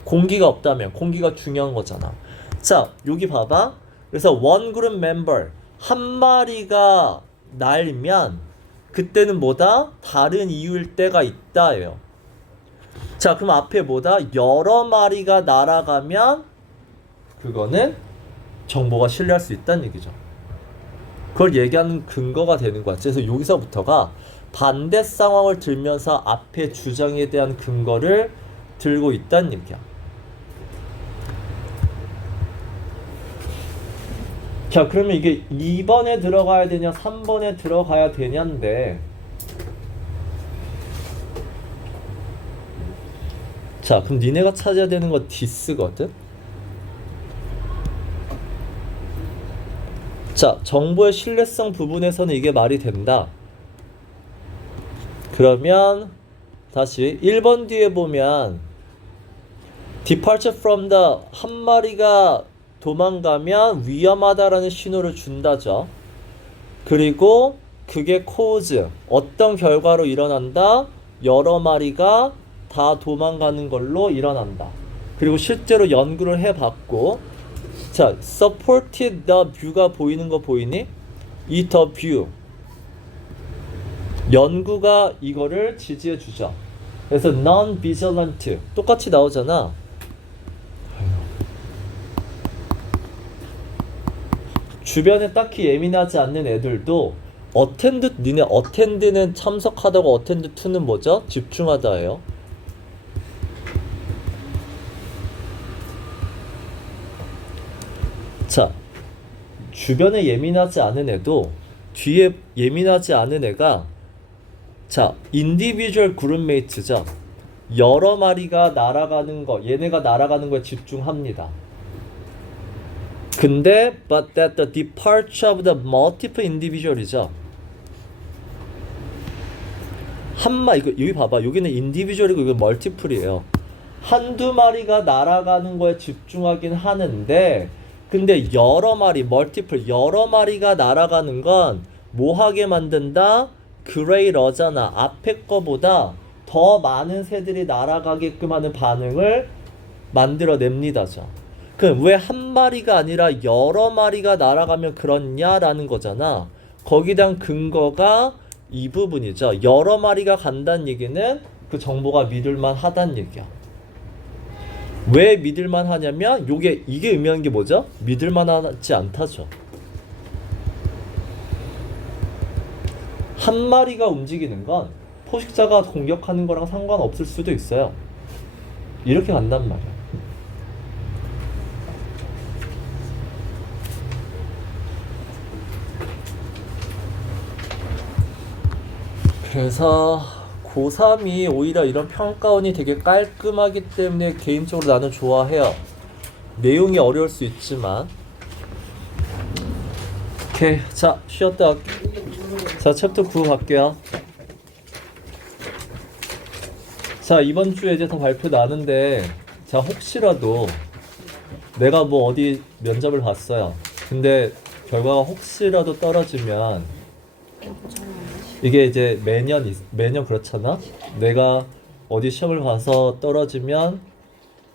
공기가 없다면 공기가 중요한 거잖아. 자, 여기 봐봐. 그래서 one group member, 한 마리가 날면 그때는 뭐다? 다른 이유일 때가 있다예요. 자, 그럼 앞에 뭐다? 여러 마리가 날아가면 그거는 정보가 신뢰할 수 있다는 얘기죠. 그걸 얘기하는 근거가 되는 거야. 그래서 여기서부터가 반대 상황을 들면서 앞에 주장에 대한 근거를 들고 있다는 얘기야. 자, 그러면 이게 2번에 들어가야 되냐 3번에 들어가야 되냐인데, 자, 그럼 니네가 찾아야 되는 건 디스거든. 자, 정보의 신뢰성 부분에서는 이게 말이 된다. 그러면 다시 1번 뒤에 보면 departure from the 한 마리가 도망가면 위험하다라는 신호를 준다죠. 그리고 그게 cause 어떤 결과로 일어난다? 여러 마리가 다 도망가는 걸로 일어난다. 그리고 실제로 연구를 해봤고, 자, supported the view가 보이는 거 보이니? 이 the view 연구가 이거를 지지해 주죠. 그래서 non-vigilant 똑같이 나오잖아. 주변에 딱히 예민하지 않는 애들도 attend, 니네 attend는 참석하다고 attend to는 뭐죠? 집중하다예요. 자, 주변에 예민하지 않은 애도 뒤에 예민하지 않은 애가, 자, individual groupmate죠. 여러 마리가 날아가는 거, 얘네가 날아가는 거에 집중합니다. 근데 but that the departure of the multiple individual이죠. 이거 여기 봐봐. 여기는 individual이고 이거 multiple이에요. 한두 마리가 날아가는 거에 집중하긴 하는데, 근데 여러 마리, multiple, 여러 마리가 날아가는 건 뭐 하게 만든다? greater잖아. 앞에 거보다 더 많은 새들이 날아가게끔 하는 반응을 만들어냅니다죠. 그럼 왜 한 마리가 아니라 여러 마리가 날아가면 그렇냐라는 거잖아. 거기에 대한 근거가 이 부분이죠. 여러 마리가 간다는 얘기는 그 정보가 믿을만 하다는 얘기야. 왜 믿을만 하냐면 이게 의미하는 게 뭐죠? 믿을만 하지 않다죠. 한 마리가 움직이는 건 포식자가 공격하는 거랑 상관없을 수도 있어요. 이렇게 간단 말이야. 그래서 고3이 오히려 이런 평가원이 되게 깔끔하기 때문에 개인적으로 나는 좋아해요. 내용이 어려울 수 있지만. 오케이, 자, 쉬었다 갈게요. 자, 챕터 9 갈게요. 자, 이번 주에 이제 다 발표 나는데, 자, 혹시라도 내가 뭐 어디 면접을 봤어요. 근데 결과가 혹시라도 떨어지면, 이게 이제 매년 그렇잖아? 내가 어디 시험을 봐서 떨어지면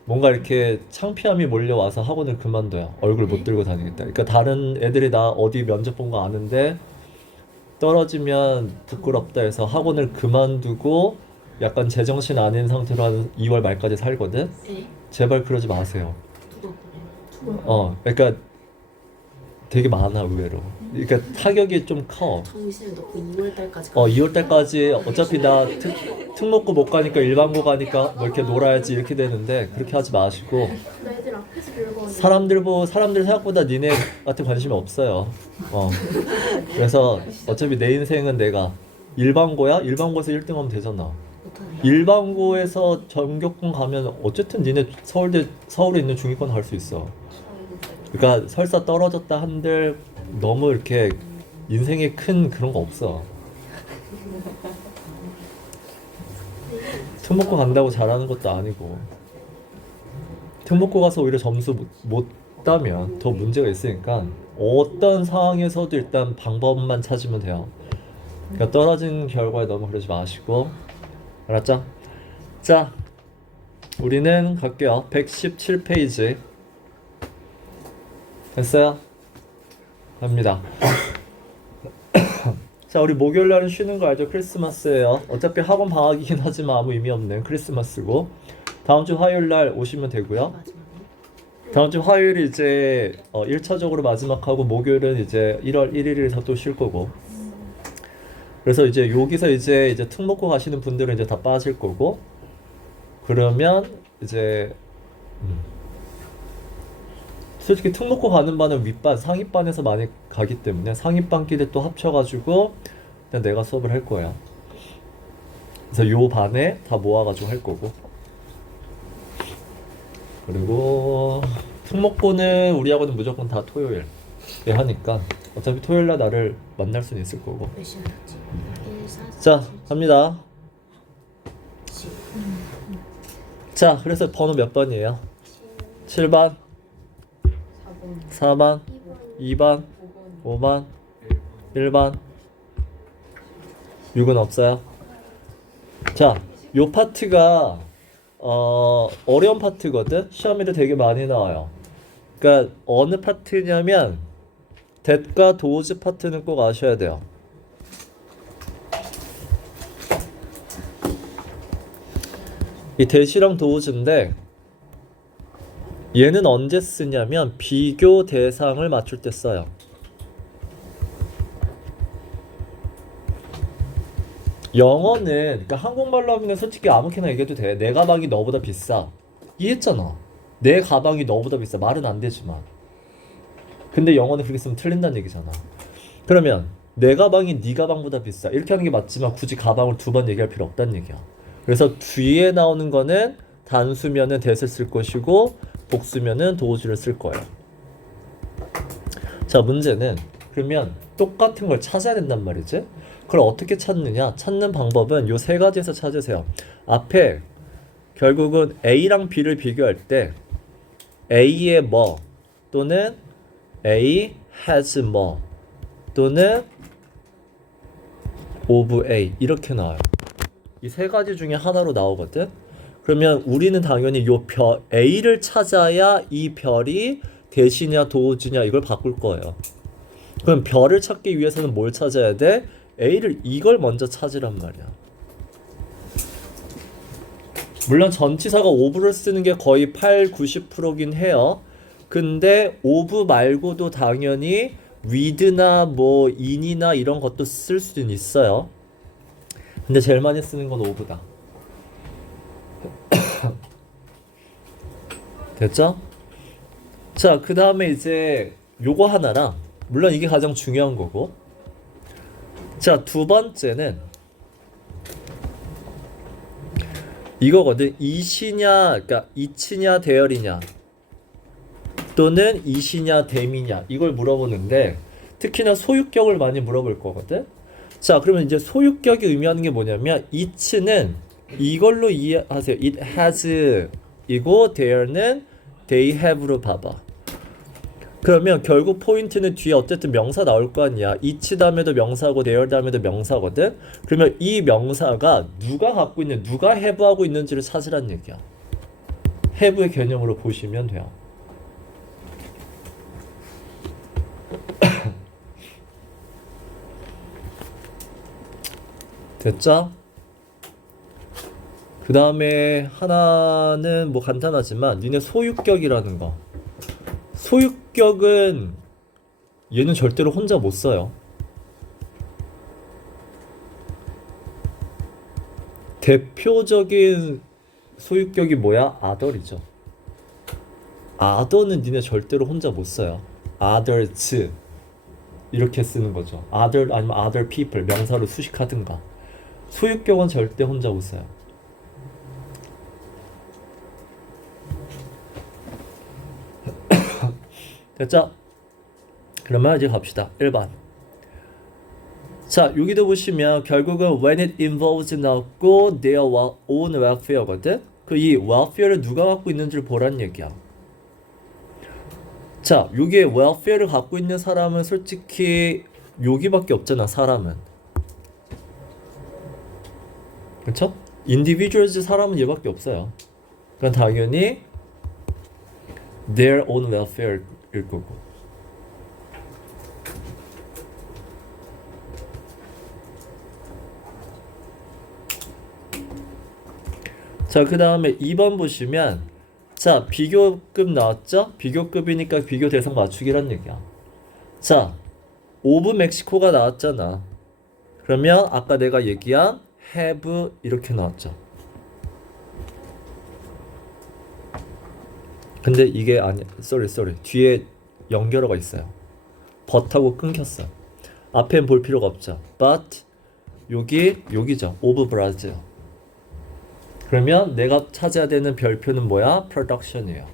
뭔가 이렇게 창피함이 몰려와서 학원을 그만둬요. 얼굴 못 들고 다니겠다. 그러니까 다른 애들이 나 어디 면접 본 거 아는데 떨어지면 부끄럽다 해서 학원을 그만두고 약간 제정신 아닌 상태로 한 2월 말까지 살거든? 네. 제발 그러지 마세요. 누가? 그러니까 되게 많아, 의외로. 그러니까 타격이 좀 커. 정신을 넣고 2월달까지 2월달까지 어차피 나 특목고 못 가니까 일반고 가니까 뭐 이렇게 놀아야지 이렇게 되는데, 그렇게 하지 마시고. 애들 앞에서 별거 사람들 생각보다 니네한테 관심이 없어요. 그래서 어차피 내 인생은 내가 일반고야? 일반고에서 1등 하면 되잖아. 일반고에서 전교권 가면 어쨌든 니네 서울에 있는 중위권 갈 수 있어. 그러니까 설사 떨어졌다 한들 너무 이렇게 인생에 큰 그런 거 없어. 특목고 간다고 잘하는 것도 아니고, 특목고 가서 오히려 점수 못 따면 더 문제가 있으니까 어떤 상황에서도 일단 방법만 찾으면 돼요. 그러니까 떨어진 결과에 너무 그러지 마시고, 알았죠? 자, 우리는 갈게요. 117페이지 됐어요? 갑니다. 자, 우리 목요일 날은 쉬는 거 알죠? 크리스마스예요. 어차피 학원 방학이긴 하지만 아무 의미 없는 크리스마스고. 다음 주 화요일 날 오시면 되고요. 마지막에. 다음 주 화요일이 이제 1차적으로 마지막하고 목요일은 이제 1월 1일에서 또 쉴 거고. 그래서 이제 여기서 이제 특목고 가시는 분들은 이제 다 빠질 거고. 그러면 이제 솔직히 특목고 가는 반은 윗반, 상위반에서 많이 가기 때문에 상위반끼리 또 합쳐가지고 그냥 내가 수업을 할 거야. 그래서 요 반에 다 모아가지고 할 거고. 그리고 특목고는 우리 학원은 무조건 다 토요일에 하니까 어차피 토요일 날 나를 만날 수는 있을 거고. 몇 시간이지? 1, 4, 자, 갑니다. 자, 그래서 번호 몇 번이에요? 7번, 4번, 2번, 5번, 1번. 6은 없어요. 자, 요 파트가 어려운 파트거든. 시험에도 되게 많이 나와요. 그러니까 어느 파트냐면 댓과 도즈 파트는 꼭 아셔야 돼요. 이 대시랑 도우즈인데 얘는 언제 쓰냐면 비교 대상을 맞출 때 써요. 영어는 그러니까 한국말로 하면 솔직히 아무렇게나 얘기해도 돼. 내 가방이 너보다 비싸. 이해했잖아. 내 가방이 너보다 비싸. 말은 안 되지만. 근데 영어는 그렇게 쓰면 틀린다는 얘기잖아. 그러면 내 가방이 네 가방보다 비싸. 이렇게 하는 게 맞지만 굳이 가방을 두 번 얘기할 필요 없다는 얘기야. 그래서 뒤에 나오는 거는 단수면은 that을 쓸 것이고 복수면은 does를 쓸 거예요. 자, 문제는 그러면 똑같은 걸 찾아야 된단 말이지. 그걸 어떻게 찾느냐? 찾는 방법은 요 세 가지에서 찾으세요. 앞에 결국은 A랑 B를 비교할 때 A의 뭐 또는 A has 뭐 또는 of A 이렇게 나와요. 이 세 가지 중에 하나로 나오거든. 그러면 우리는 당연히 요 별 A를 찾아야 이 별이 대시냐 도우즈냐 이걸 바꿀 거예요. 그럼 별을 찾기 위해서는 뭘 찾아야 돼? A를 이걸 먼저 찾으란 말이야. 물론 전치사가 of를 쓰는 게 거의 80-90%긴 해요. 근데 of 말고도 당연히 with나 뭐 in이나 이런 것도 쓸 수는 있어요. 근데 제일 많이 쓰는 건 of다. 됐죠? 자, 그 다음에 이제 요거 하나랑 물론 이게 가장 중요한 거고. 자, 두 번째는 이거거든. 이시냐, 그러니까 이치냐 대열이냐 또는 이시냐 댐이냐 이걸 물어보는데 특히나 소유격을 많이 물어볼 거거든. 자, 그러면 이제 소유격이 의미하는 게 뭐냐면 이치는 이걸로 이해하세요. It has 이고 there는 they have로 봐봐. 그러면 결국 포인트는 뒤에 어쨌든 명사 나올 거 아니야. 이치 다음에도 명사고 there 다음에도 명사거든. 그러면 이 명사가 누가 갖고 있는, 누가 have하고 있는지를 찾으란 얘기야. have의 개념으로 보시면 돼요. 됐죠? 그 다음에 하나는 뭐 간단하지만 니네 소유격이라는 거. 소유격은 얘는 절대로 혼자 못 써요. 대표적인 소유격이 뭐야? other이죠. other는 니네 절대로 혼자 못 써요. others 이렇게 쓰는 거죠. other 아니면 other people 명사로 수식하든가. 소유격은 절대 혼자 못 써요. 됐죠? 그러면 이제 갑시다. 1번. 자, 여기도 보시면 결국은 when it involves 나왔고 their own welfare거든. 그 이 welfare를 누가 갖고 있는지를 보란 얘기야. 자, 여기에 welfare를 갖고 있는 사람은 솔직히 여기밖에 없잖아. 사람은. 그렇죠? individuals 사람은 얘밖에 없어요. 그건 당연히 their own welfare일 거고. 자, 그 다음에 2번 보시면 자, 비교급 나왔죠? 비교급이니까 비교 대상 맞추기란 얘기야. 자, 오브 멕시코가 나왔잖아. 그러면 아까 내가 얘기한 have 이렇게 나왔죠. 근데 이게 아니, sorry. 뒤에 연결어가 있어요. but하고 끊겼어. 앞엔 볼 필요가 없죠. but 여기죠. of Brazil. 그러면 내가 찾아야 되는 별표는 뭐야? production이에요.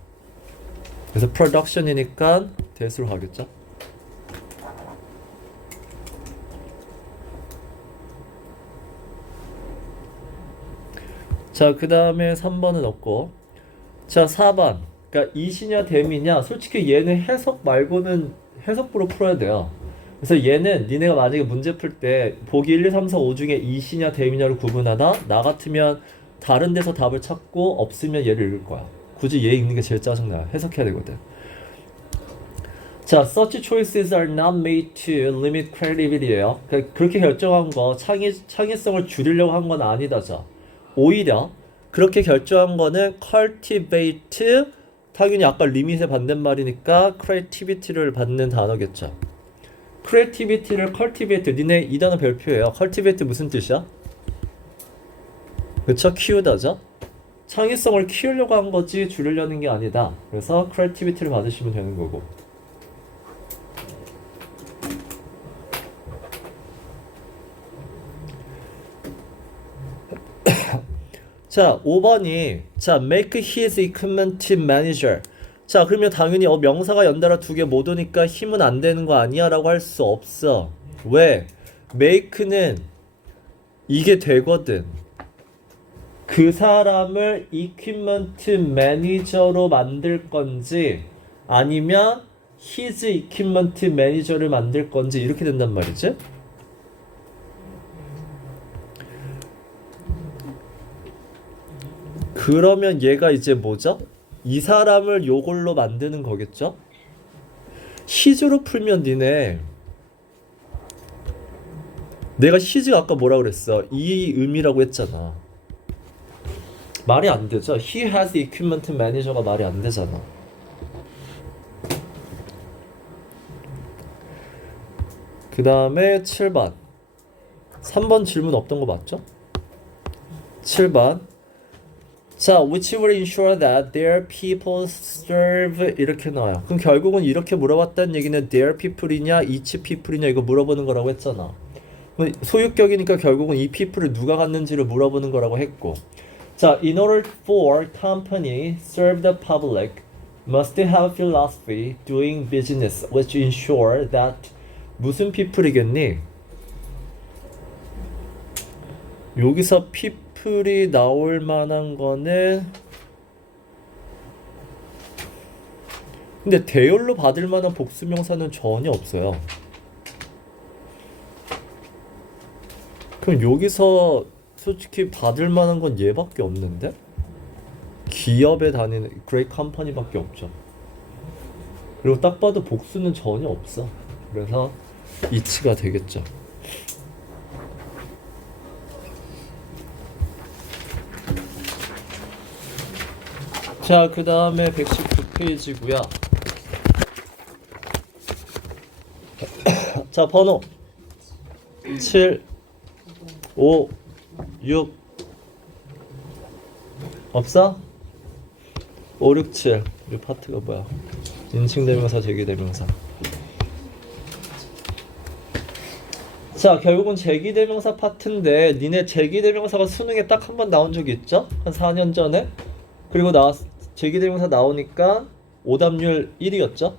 그래서 production이니까 대수로 가겠죠. 자, 그 다음에 3번은 없고, 자, 4번. 그러니까 이시냐 댐이냐, 솔직히 얘는 해석 말고는 해석부로 풀어야 돼요. 그래서 얘는 니네가 만약에 문제 풀 때 보기 1, 2, 3, 4, 5 중에 이시냐 댐이냐를 구분하다, 나 같으면 다른 데서 답을 찾고 없으면 얘를 읽을 거야. 굳이 얘 읽는 게 제일 짜증나. 해석해야 되거든. 자, such choices are not made to limit creativity예요. 그러니까 그렇게 결정한 거 창의성을 줄이려고 한 건 아니다죠. 오히려 그렇게 결정한 거는 cultivate, 당연히 아까 limit의 반대말이니까 creativity를 받는 단어겠죠. creativity를 cultivate, 니네 이 단어 별표예요. cultivate 무슨 뜻이야? 그쵸? 키우다죠? 창의성을 키우려고 한 거지 줄이려는 게 아니다. 그래서 creativity를 받으시면 되는 거고. 자, 5번이 자, make his equipment manager. 자, 그러면 당연히 명사가 연달아 두 개 못 오니까 힘은 안 되는 거 아니야? 라고 할 수 없어. 왜? make는 이게 되거든. 그 사람을 equipment manager로 만들 건지 아니면 his equipment manager를 만들 건지 이렇게 된단 말이지. 그러면 얘가 이제 뭐죠? 이 사람을 요걸로 만드는 거겠죠? his로 풀면 니네 내가 his 아까 뭐라 그랬어? 이 의미라고 했잖아. 말이 안 되죠? He has equipment manager가 말이 안 되잖아. 그 다음에 7번 3번 질문 없던 거 맞죠? 7번 자, which will ensure that their people serve 이렇게 나와요. 그럼 결국은 이렇게 물어봤다는 얘기는 their people이냐 each people이냐 이거 물어보는 거라고 했잖아. 소유격이니까 결국은 이 people을 누가 갖는지를 물어보는 거라고 했고, 자, in order for company serve the public must have philosophy doing business which ensure that 무슨 people이겠니? 여기서 people이 나올 만한 거는 근데 대열로 받을 만한 복수명사는 전혀 없어요. 그럼 여기서 솔직히 받을 만한 건 얘밖에 없는데? 기업에 다니는 great company밖에 없죠. 그리고 딱 봐도 복수는 전혀 없어. 그래서 이치가 되겠죠. 자, 그 다음에 119페이지고요. 자, 번호 7, 5, 6 없어? 5, 6, 7 이 파트가 뭐야? 인칭대명사, 제기대명사. 자, 결국은 제기대명사 파트인데 니네 제기대명사가 수능에 딱 한 번 나온 적이 있죠? 한 4년 전에? 그리고 제기대명사 나오니까 오답률 1위였죠?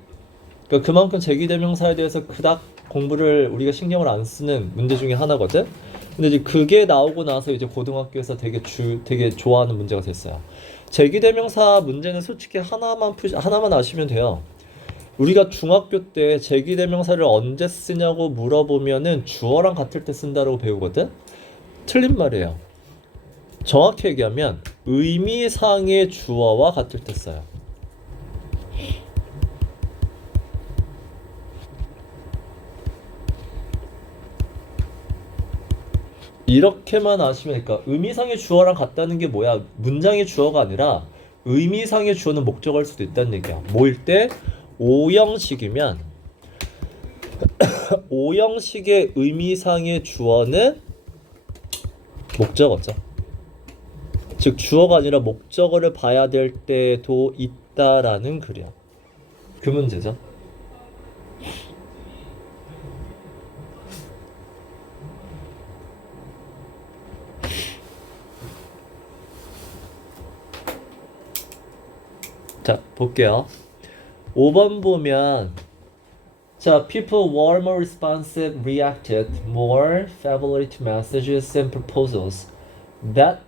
그러니까 그만큼 제기대명사에 대해서 그닥 공부를 우리가 신경을 안 쓰는 문제 중에 하나거든? 근데 이제 그게 나오고 나서 이제 고등학교에서 되게 좋아하는 문제가 됐어요. 제기대명사 문제는 솔직히 하나만 아시면 돼요. 우리가 중학교 때 제기대명사를 언제 쓰냐고 물어보면은 주어랑 같을 때 쓴다고 배우거든? 틀린 말이에요. 정확히 얘기하면 의미상의 주어와 같을 때 써요. 이렇게만 아시면 그러니까 의미상의 주어랑 같다는 게 뭐야? 문장의 주어가 아니라 의미상의 주어는 목적어일 수도 있다는 얘기야. 뭐일 때? 오형식이면 오형식의 의미상의 주어는 목적어죠. 즉 주어가 아니라 목적어를 봐야 될 때도 있다라는 글이야. 그 문제죠. 자, 볼게요. 5번 보면 자, people were more responsive, reacted more favorably to messages and proposals that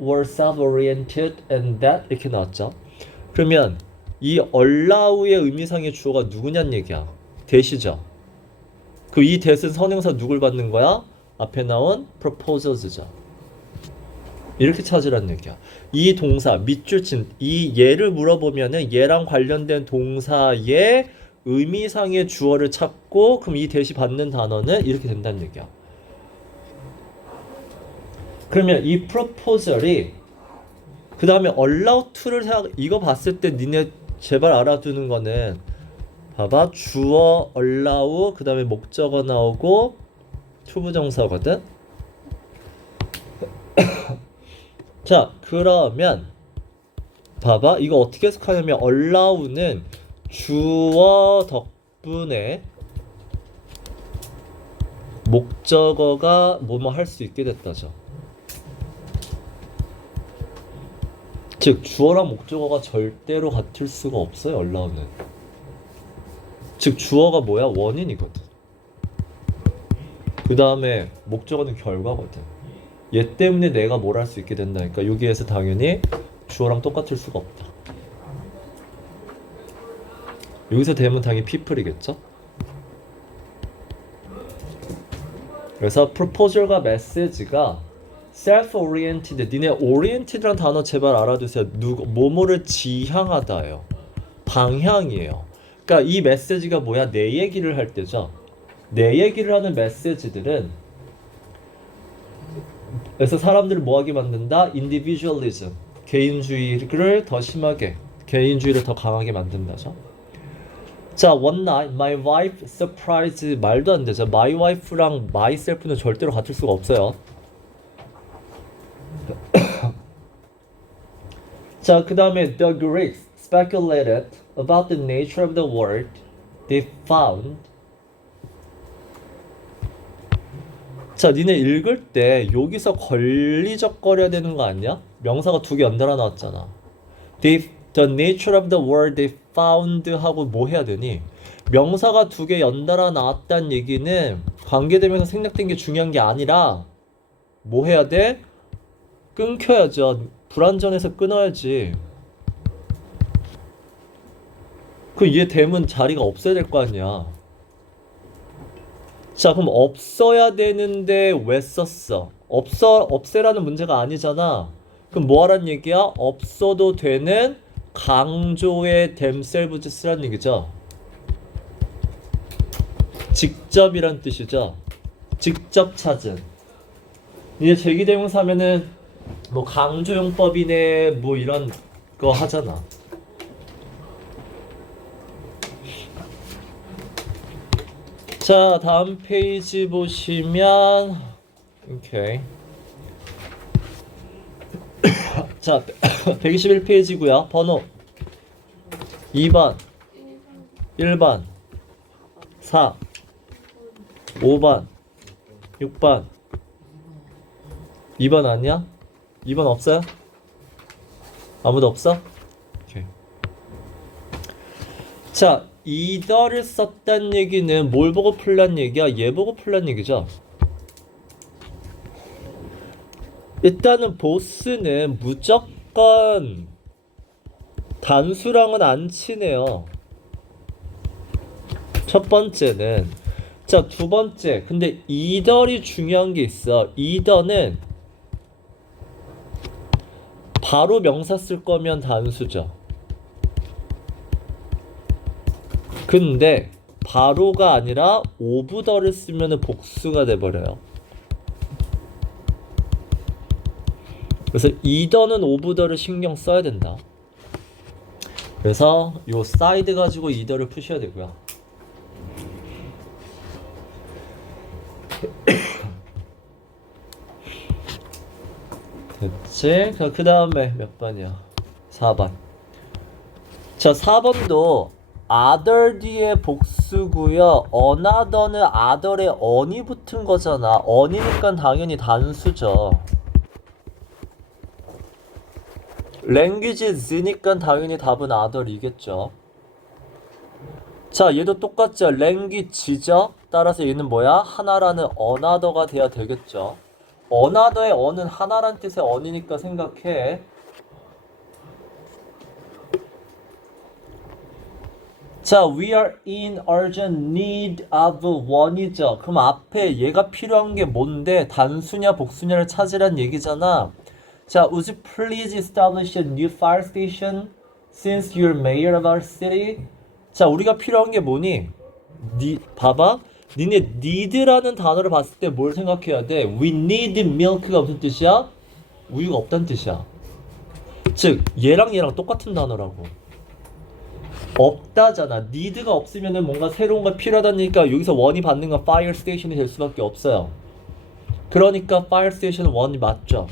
were self-oriented and that 이렇게 나왔죠. 그러면 이 allow의 의미상의 주어가 누구냐는 얘기야. that이죠. 그 이 that은 선행사 누굴 받는 거야? 앞에 나온 proposals죠. 이렇게 찾으라는 얘기야. 이 동사 밑줄 친 이 얘를 물어보면은 얘랑 관련된 동사의 의미상의 주어를 찾고 그럼 이 대시 받는 단어는 이렇게 된다는 얘기야. 그러면 이 proposal이 그 다음에 allow to를 생각 이거 봤을 때 니네 제발 알아두는 거는 봐봐 주어 allow 그 다음에 목적어 나오고 투부정사거든. 자 그러면 봐봐 이거 어떻게 해석하냐면 allow는 주어 덕분에 목적어가 뭐뭐 할 수 있게 됐다죠. 즉 주어랑 목적어가 절대로 같을 수가 없어요. allow는 즉 주어가 뭐야? 원인이거든. 그 다음에 목적어는 결과거든. 얘 때문에 내가 뭘 할 수 있게 된다니까. 여기에서 당연히 주어랑 똑같을 수가 없다. 여기서 되면 당연히 people이겠죠. 그래서 proposal과 message가 self-oriented. 니네 oriented라는 단어 제발 알아두세요. 뭐뭐를 지향하다예요. 방향이에요. 그러니까 이 메시지가 뭐야? 내 얘기를 할 때죠. 내 얘기를 하는 메시지들은 그래서 사람들을 뭐하게 만든다? individualism. 개인주의를 더 심하게, 개인주의를 더 강하게 만든다죠. 자, one night my wife surprised 말도 안 되죠. my wife랑 myself는 절대로 같을 수가 없어요. 자, 그 다음에 the Greeks speculated about the nature of the world they found. 자, 니네 읽을 때 여기서 걸리적거려야 되는 거 아니야? 명사가 두 개 연달아 나왔잖아. The nature of the world they found 하고 뭐 해야 되니? 명사가 두 개 연달아 나왔다는 얘기는 관계대명사 생략된 게 중요한 게 아니라 뭐 해야 돼? 끊겨야죠. 불완전해서 끊어야지. 그 얘 되면 자리가 없어야 될 거 아니야. 자, 그럼 없어야 되는데 왜 썼어? 없애라는 문제가 아니잖아. 그럼 뭐 하란 얘기야? 없어도 되는 강조의 themselves 쓰라는 얘기죠. 직접이란 뜻이죠. 직접 찾은. 이제 제기대명사 하면은 뭐 강조용법이네 뭐 이런 거 하잖아. 자, 다음 페이지 보시면 오케이. 자, 121페이지고요. 번호 2번, 1번, 4, 5번, 6번. 2번 아니야? 2번 없어요? 아무도 없어? 오케이. 자, either를 썼다는 얘기는 뭘 보고 풀란 얘기야? 얘 보고 풀란 얘기죠. 일단은 보스는 무조건 단수랑은 안 치네요. 첫 번째는. 자, 두 번째. 근데 either이 중요한 게 있어. either는 바로 명사 쓸 거면 단수죠. 근데 바로가 아니라 오브 더를 쓰면 복수가 돼버려요. 그래서 이더는 오브더를 신경 써야 된다. 그래서 요 사이드 가지고 이더를 푸셔야 되고요. 됐지? 그 다음에 몇 번이야? 4번. 자, 4번도 other 뒤에 복수고요. another는 other에 on이 붙은 거잖아. on이니까 당연히 단수죠. languages니까 당연히 답은 other이겠죠. 자, 얘도 똑같죠. language죠. 따라서 얘는 뭐야? 하나라는 another가 돼야 되겠죠. another의 on은 하나란 뜻의 on이니까 생각해. 자, we are in urgent need of one이죠. 그럼 앞에 얘가 필요한 게 뭔데? 단수냐 복수냐를 찾으란 얘기잖아. 자, would you please establish a new fire station since you're mayor of our city? 자, 우리가 필요한 게 뭐니? 봐봐. 니네 need라는 단어를 봤을 때 뭘 생각해야 돼? We need milk가 무슨 뜻이야? 우유가 없다는 뜻이야. 즉, 얘랑 똑같은 단어라고. 없다잖아. need가 없으면은 뭔가 새로운 거 필요하다니까 여기서 원이 받는 건 fire station이 될 수밖에 없어요. 그러니까 fire station 원이 맞죠.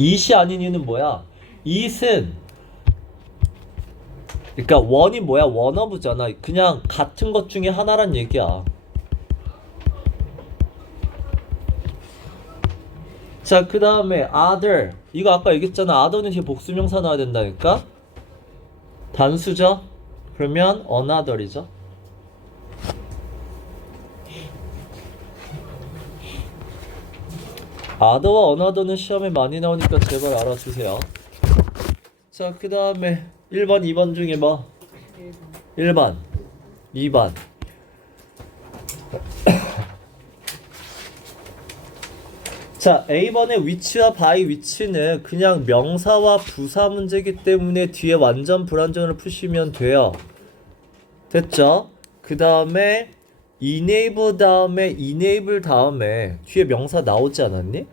it이 아닌 이유는 뭐야? it은 그러니까 원이 뭐야? 원어브잖아. 그냥 같은 것 중에 하나란 얘기야. 자, 그 다음에 other. 이거 아까 얘기했잖아. other는 뒤에 복수명사 나와야 된다니까. 단수죠? 그러면 another이죠. other와 another는 시험에 많이 나오니까 제발 알아주세요. 자, 그 다음에 1번, 2번 중에 뭐? 1번, 2번. 자, A번의 위치와 by 위치는 그냥 명사와 부사 문제이기 때문에 뒤에 완전 불완전을 푸시면 돼요. 됐죠? 그 다음에 enable 다음에 enable 다음에 뒤에 명사 나오지 않았니?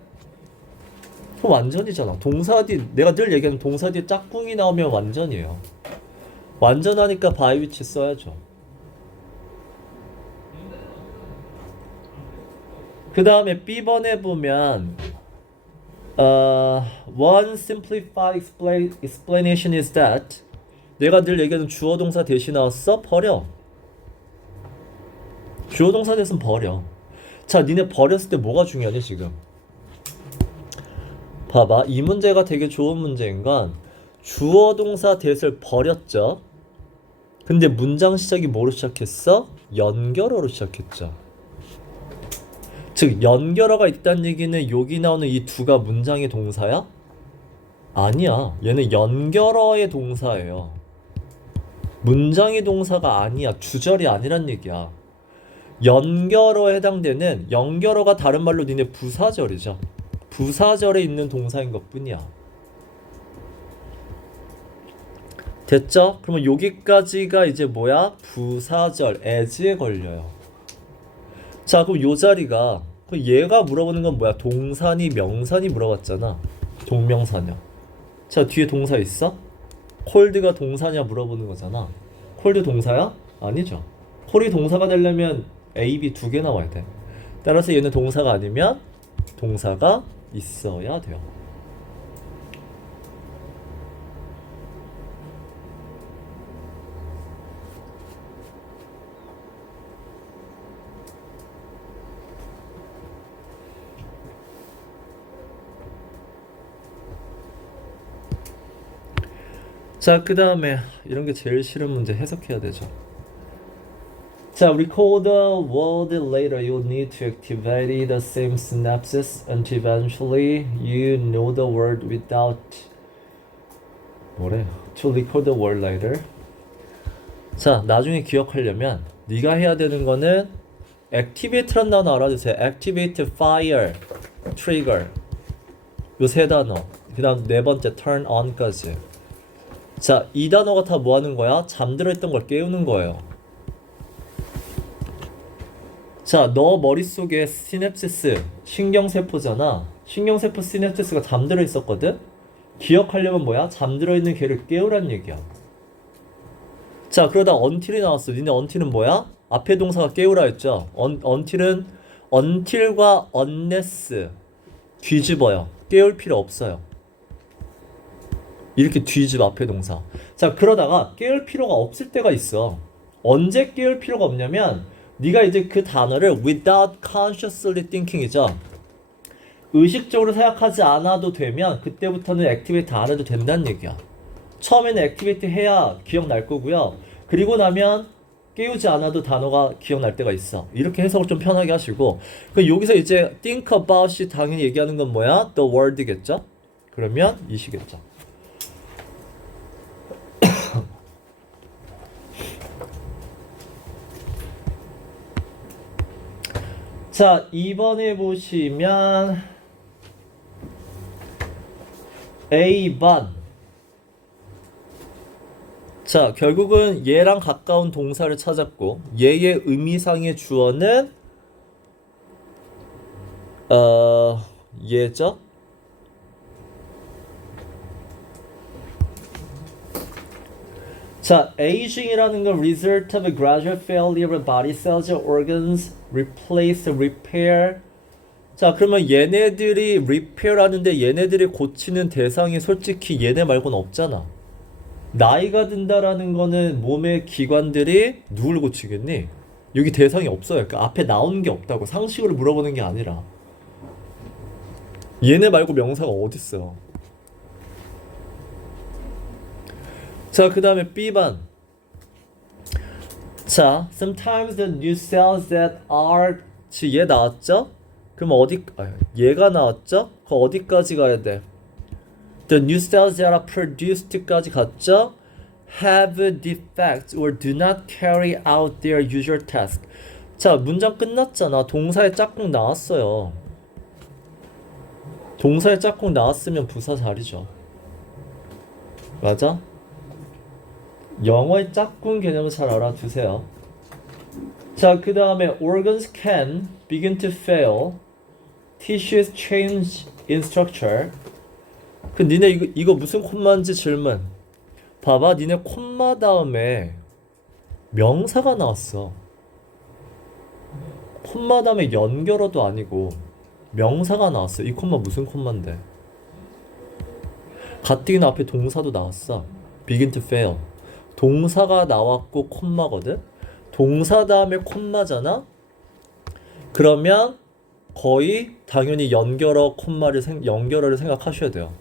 그럼 완전이잖아. 동사 뒤 내가 늘 얘기하는 동사 뒤에 짝꿍이 나오면 완전이에요. 완전하니까 by 위치 써야죠. 그 다음에 B번에 보면 one simplified explanation is that 내가 늘 얘기하는 주어 동사 대신 나왔어? 버려. 주어 동사 대신 버려. 자, 니네 버렸을 때 뭐가 중요하니 지금? 봐봐. 이 문제가 되게 좋은 문제인 건 주어 동사 대를 버렸죠. 근데 문장 시작이 뭐로 시작했어? 연결어로 시작했죠. 즉 연결어가 있다는 얘기는 여기 나오는 이 두가 문장의 동사야? 아니야. 얘는 연결어의 동사예요. 문장의 동사가 아니야. 주절이 아니란 얘기야. 연결어에 해당되는 연결어가 다른 말로 니네 부사절이죠. 부사절에 있는 동사인 것뿐이야. 됐죠? 그러면 여기까지가 이제 뭐야? 부사절, as에 걸려요. 자, 그럼 요 자리가 얘가 물어보는 건 뭐야? 동사니 명사니 물어봤잖아. 동명사냐. 자, 뒤에 동사 있어? 콜드가 동사냐 물어보는 거잖아. 콜드 동사야? 아니죠. 콜이 동사가 되려면 A, B 두 개 나와야 돼. 따라서 얘는 동사가 아니면 동사가 있어야 돼요. 자, 그 다음에 이런 게 제일 싫은 문제 해석해야 되죠. 자, recall the word later. You need to activate the same synapses until eventually you know the word without 뭐래? To recall the word later. 자, 나중에 기억하려면 네가 해야 되는 거는 activate란 단어 알아두세요. activate, fire, trigger 요 세 단어. 그 다음 네 번째 turn on까지. 자, 이 단어가 다 뭐 하는 거야? 잠들어 있던 걸 깨우는 거예요. 자, 너 머릿속에 시냅시스, 신경세포잖아. 신경세포 시냅티스가 잠들어 있었거든. 기억하려면 뭐야? 잠들어 있는 걔를 깨우란 얘기야. 자, 그러다 until이 나왔어. 니네 until은 뭐야? 앞에 동사가 깨우라 했죠. until은 until과 unless 뒤집어요. 깨울 필요 없어요. 이렇게 뒤집어 앞에 동사. 자, 그러다가 깨울 필요가 없을 때가 있어. 언제 깨울 필요가 없냐면 네가 이제 그 단어를 without consciously thinking이죠. 의식적으로 생각하지 않아도 되면 그때부터는 액티비티 안 해도 된다는 얘기야. 처음에는 액티비티 해야 기억날 거고요. 그리고 나면 깨우지 않아도 단어가 기억날 때가 있어. 이렇게 해석을 좀 편하게 하시고, 그 여기서 이제 think about이 당연히 얘기하는 건 뭐야? The word겠죠? 그러면 이시겠죠. 자, 2번에 보시면 A번. 자, 결국은 얘랑 가까운 동사를 찾았고 얘의 의미상의 주어는 얘죠? 자, aging이라는 건 result of a gradual failure of body cells or organs, replace, repair. 자, 그러면 얘네들이 repair 하는데 얘네들이 고치는 대상이 솔직히 얘네 말고는 없잖아. 나이가 든다라는 거는 몸의 기관들이 누굴 고치겠니? 여기 대상이 없어요. 그러니까 앞에 나오는 게 없다고. 상식으로 물어보는 게 아니라. 얘네 말고 명사가 어딨어. 자, 그 다음에 B반. 자, sometimes the new cells that are 얘 나왔죠? 그럼 얘가 나왔죠? 그 어디까지 가야 돼? The new cells that are produced까지 갔죠? Have defects or do not carry out their usual task. 자, 문장 끝났잖아. 동사의 짝꿍 나왔어요. 동사의 짝꿍 나왔으면 부사 자리죠. 맞아? 영어의 짝꿍 개념을 잘 알아두세요. 자, 그 다음에 organs can begin to fail. Tissues change in structure. 그 니네 이거 무슨 콤마인지 질문. 봐봐, 니네 콤마 다음에 명사가 나왔어. 콤마 다음에 연결어도 아니고 명사가 나왔어. 이 콤마 무슨 콤마인데? 가뜩이나 앞에 동사도 나왔어. begin to fail. 동사가 나왔고 콤마거든. 동사 다음에 콤마잖아. 그러면 거의 당연히 연결어를 생각하셔야 돼요.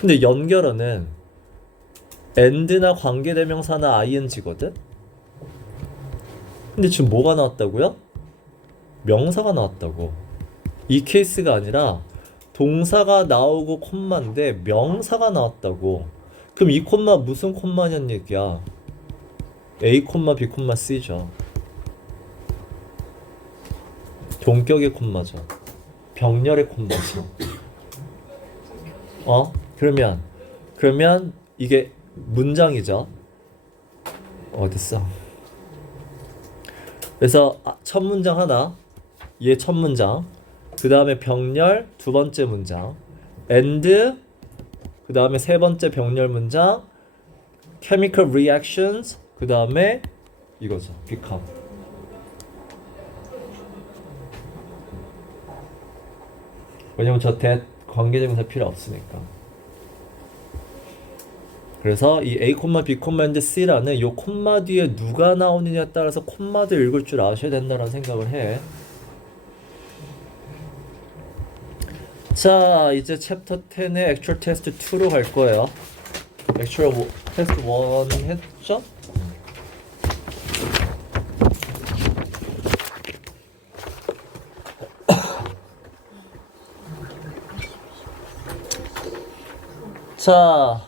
근데 연결어는 and나 관계대명사나 ing거든. 근데 지금 뭐가 나왔다고요? 명사가 나왔다고. 이 케이스가 아니라 동사가 나오고 콤마인데 명사가 나왔다고. 그럼 이 콤마 무슨 콤마냐는 얘기야. A, B, C죠. 동격의 콤마죠. 병렬의 콤마죠. 그러면 이게 문장이죠. 어딨어? 그래서 첫 문장 하나, 얘 첫 문장, 그 다음에 병렬 두 번째 문장, and 그 다음에 세 번째 병렬 문장, chemical reactions, 그 다음에 이거죠. become. 왜냐면 저 관계대명사 필요 없으니까. 그래서 이 A, B, and C라는 이 콤마 뒤에 누가 나오느냐에 따라서 콤마도 읽을 줄 아셔야 된다는 생각을 해. 자, 이제 챕터 10의 액츄얼 테스트 2로 갈 거예요. 액츄얼 테스트 1 했죠? 자,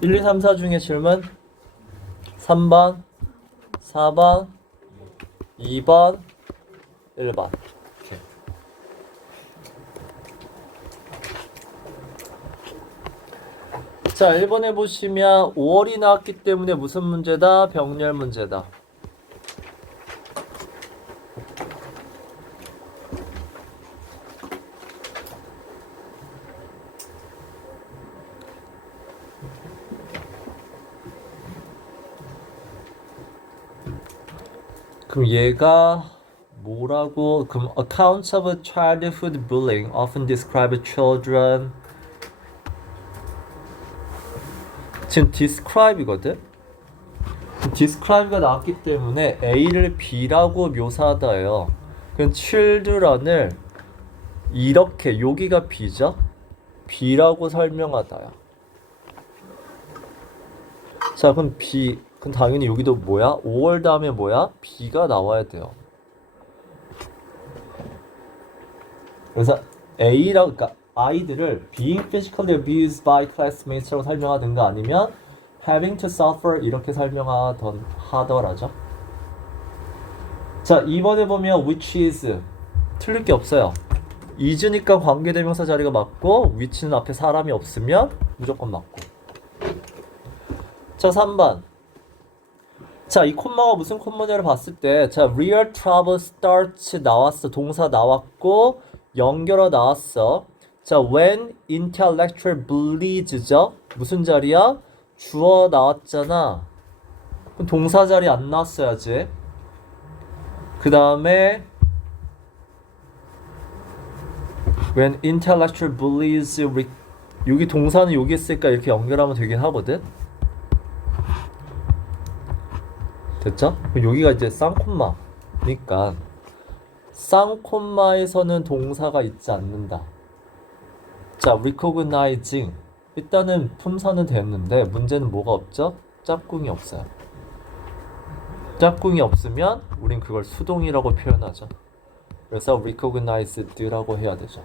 1, 2, 3, 4 중에 질문 3번, 4번, 2번, 1번. 자, 1번에 보시면 5월이 나왔기 때문에 무슨 문제다? 병렬 문제다. 그럼 얘가 뭐라고? 그럼 accounts of childhood bullying often describe children. 지금 describe이거든? describe가 나왔기 때문에 A를 B라고 묘사하다예요. 그럼 children을 이렇게 여기가 B죠? B라고 설명하다야. 자, 그럼 B, 그럼 당연히 여기도 뭐야? 5월 다음에 뭐야? B가 나와야 돼요. 그래서 A라고, 그러니까 아이들을 being physically abused by classmates라고 설명하든가 아니면 having to suffer 이렇게 하더라죠. 자, 2번에 보면 which is 틀릴 게 없어요. is니까 관계대명사 자리가 맞고 which는 앞에 사람이 없으면 무조건 맞고. 자, 3번. 자, 이 콤마가 무슨 콤마냐를 봤을 때, 자, real trouble starts 나왔어. 동사 나왔고, 연결어 나왔어. 자, when intellectual bleeds죠? 무슨 자리야? 주어 나왔잖아. 그럼 동사 자리 안 나왔어야지. 그 다음에 when intellectual bleeds 여기 동사는 여기 있으니까 이렇게 연결하면 되긴 하거든. 됐죠? 여기가 이제 쌍콤마니까 쌍콤마에서는 동사가 있지 않는다. 자, recognizing 일단은 품사는 됐는데 문제는 뭐가 없죠? 짝꿍이 없어요. 짝꿍이 없으면 우린 그걸 수동이라고 표현하죠. 그래서 recognized라고 해야 되죠.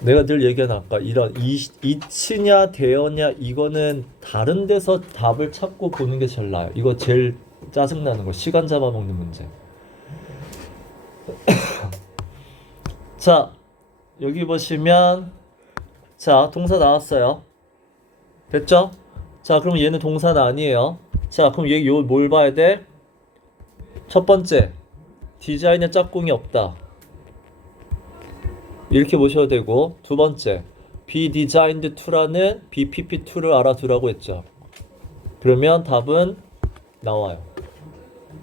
내가 늘 얘기한 아까 이런 이치냐 대어냐 이거는 다른 데서 답을 찾고 보는 게 제일 나아요. 이거 제일 짜증나는 거 시간 잡아먹는 문제. 자, 여기 보시면 자, 동사 나왔어요. 됐죠? 자, 그럼 얘는 동사는 아니에요. 자, 그럼 얘 뭘 봐야 돼? 첫 번째, 디자인에 짝꿍이 없다. 이렇게 보셔도 되고, 두 번째, be designed to라는 BPP2를 알아두라고 했죠. 그러면 답은 나와요.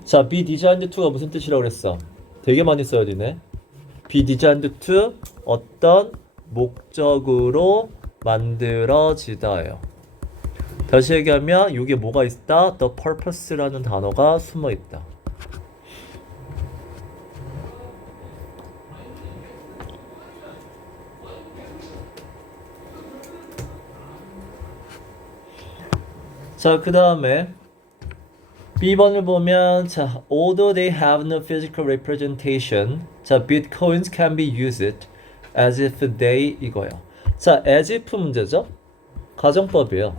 자, be designed to가 무슨 뜻이라고 그랬어? 되게 많이 써야 되네. be designed to 어떤 목적으로 만들어지다예요. 다시 얘기하면 이게 뭐가 있다? The purpose라는 단어가 숨어 있다. 자, 그 다음에 B번을 보면 자, although they have no physical representation, 자, bitcoins can be used as if they 이거요. 자, as if 문제죠? 가정법이에요.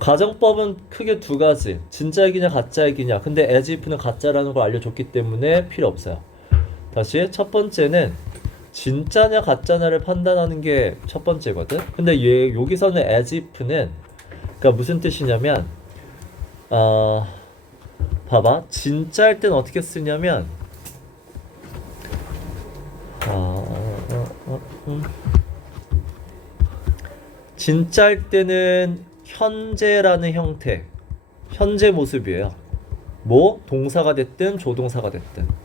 가정법은 크게 두 가지. 진짜 얘기냐 가짜 얘기냐. 근데 as if는 가짜라는 걸 알려줬기 때문에 필요 없어요. 다시 첫 번째는 진짜냐 가짜냐를 판단하는 게 첫 번째거든. 근데 여기서는 as if는 그러니까 무슨 뜻이냐면 봐봐. 진짜일 땐 어떻게 쓰냐면 진짜일 때는 현재라는 형태, 현재 모습이에요. 뭐 동사가 됐든 조동사가 됐든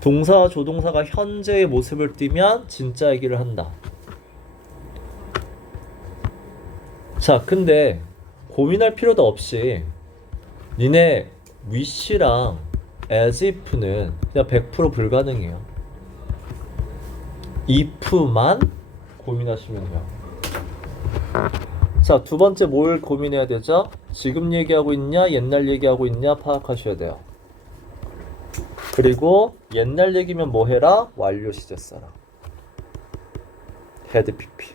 동사와 조동사가 현재의 모습을 띠면 진짜 얘기를 한다. 자, 근데 고민할 필요도 없이 니네 wish랑 as if는 그냥 100% 불가능해요. if만 고민하시면 돼요. 자, 두 번째 뭘 고민해야 되죠? 지금 얘기하고 있냐 옛날 얘기하고 있냐 파악하셔야 돼요. 그리고 옛날 얘기면 뭐 해라? 완료 시제 써라. had pp.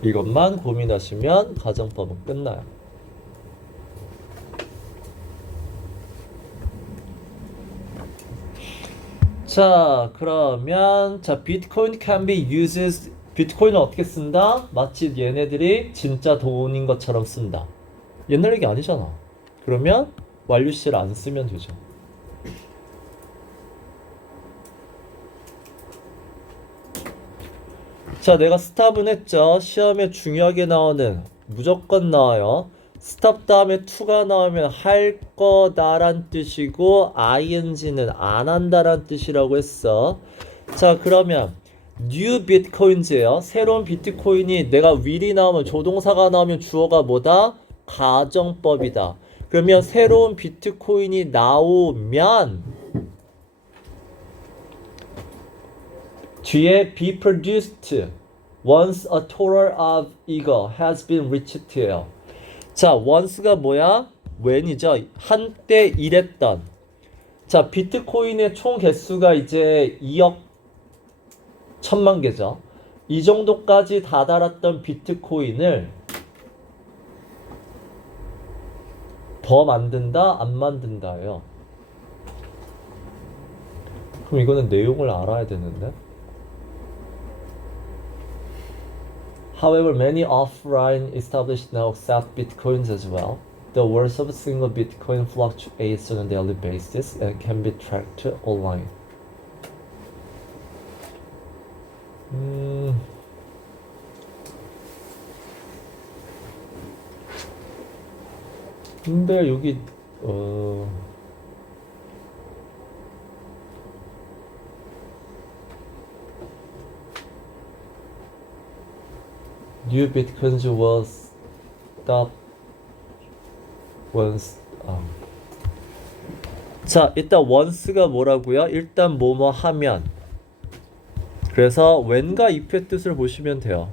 이것만 고민하시면 가정법은 끝나요. 자, 그러면 자, Bitcoin can be used 비트코인을 어떻게 쓴다? 마치 얘네들이 진짜 돈인 것처럼 쓴다. 옛날 얘기 아니잖아. 그러면 완료시를 안 쓰면 되죠. 자, 내가 스탑은 했죠. 시험에 중요하게 나오는 무조건 나와요. 스탑 다음에 to가 나오면 할 거다란 뜻이고 ing는 안 한다란 뜻이라고 했어. 자, 그러면 new bitcoins예요. 새로운 비트코인이 내가 will이 나오면 조동사가 나오면 주어가 뭐다? 가정법이다. 그러면 새로운 비트코인이 나오면 뒤에 be produced once a total of 이거 has been reached 예요. 자, once가 뭐야? when이죠. 한때 이랬던. 자, 비트코인의 총 개수가 이제 2억 1000만 개죠. 이 정도까지 다다랐던 비트코인을 더 만든다? 안 만든다예요. 그럼 이거는 내용을 알아야 되는데. However, many offline established now accept bitcoins as well. The worth of a single bitcoin fluctuates on a daily basis and can be tracked online. 근데 여기 new bitcoins was stopped once. 자, 일단 once가 뭐라고요? 일단 뭐뭐 하면. 그래서 when과 if의 뜻을 보시면 돼요.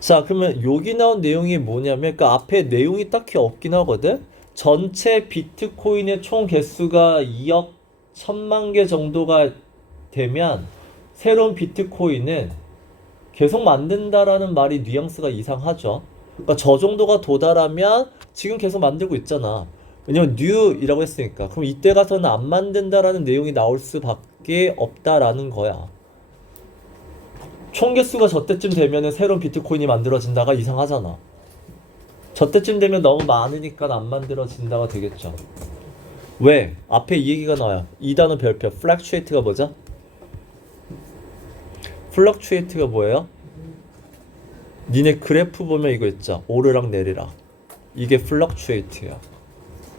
자, 그러면 여기 나온 내용이 뭐냐면, 그러니까 앞에 내용이 딱히 없긴 하거든. 전체 비트코인의 총 개수가 2억 1000만 개 정도가 되면 새로운 비트코인은 계속 만든다라는 말이 뉘앙스가 이상하죠. 그러니까 저 정도가 도달하면 지금 계속 만들고 있잖아. 왜냐면 new이라고 했으니까. 그럼 이때 가서는 안 만든다라는 내용이 나올 수밖에 없다라는 거야. 총 개수가 저때쯤 되면은 새로운 비트코인이 만들어진다가 이상하잖아. 저때쯤 되면 너무 많으니까 안 만들어진다가 되겠죠. 왜? 앞에 이 얘기가 나와요. 이 단어 별표. fluctuate가 뭐죠? fluctuate가 뭐예요? 니네 그래프 보면 이거 있죠. 오르락 내리락. 이게 fluctuate야.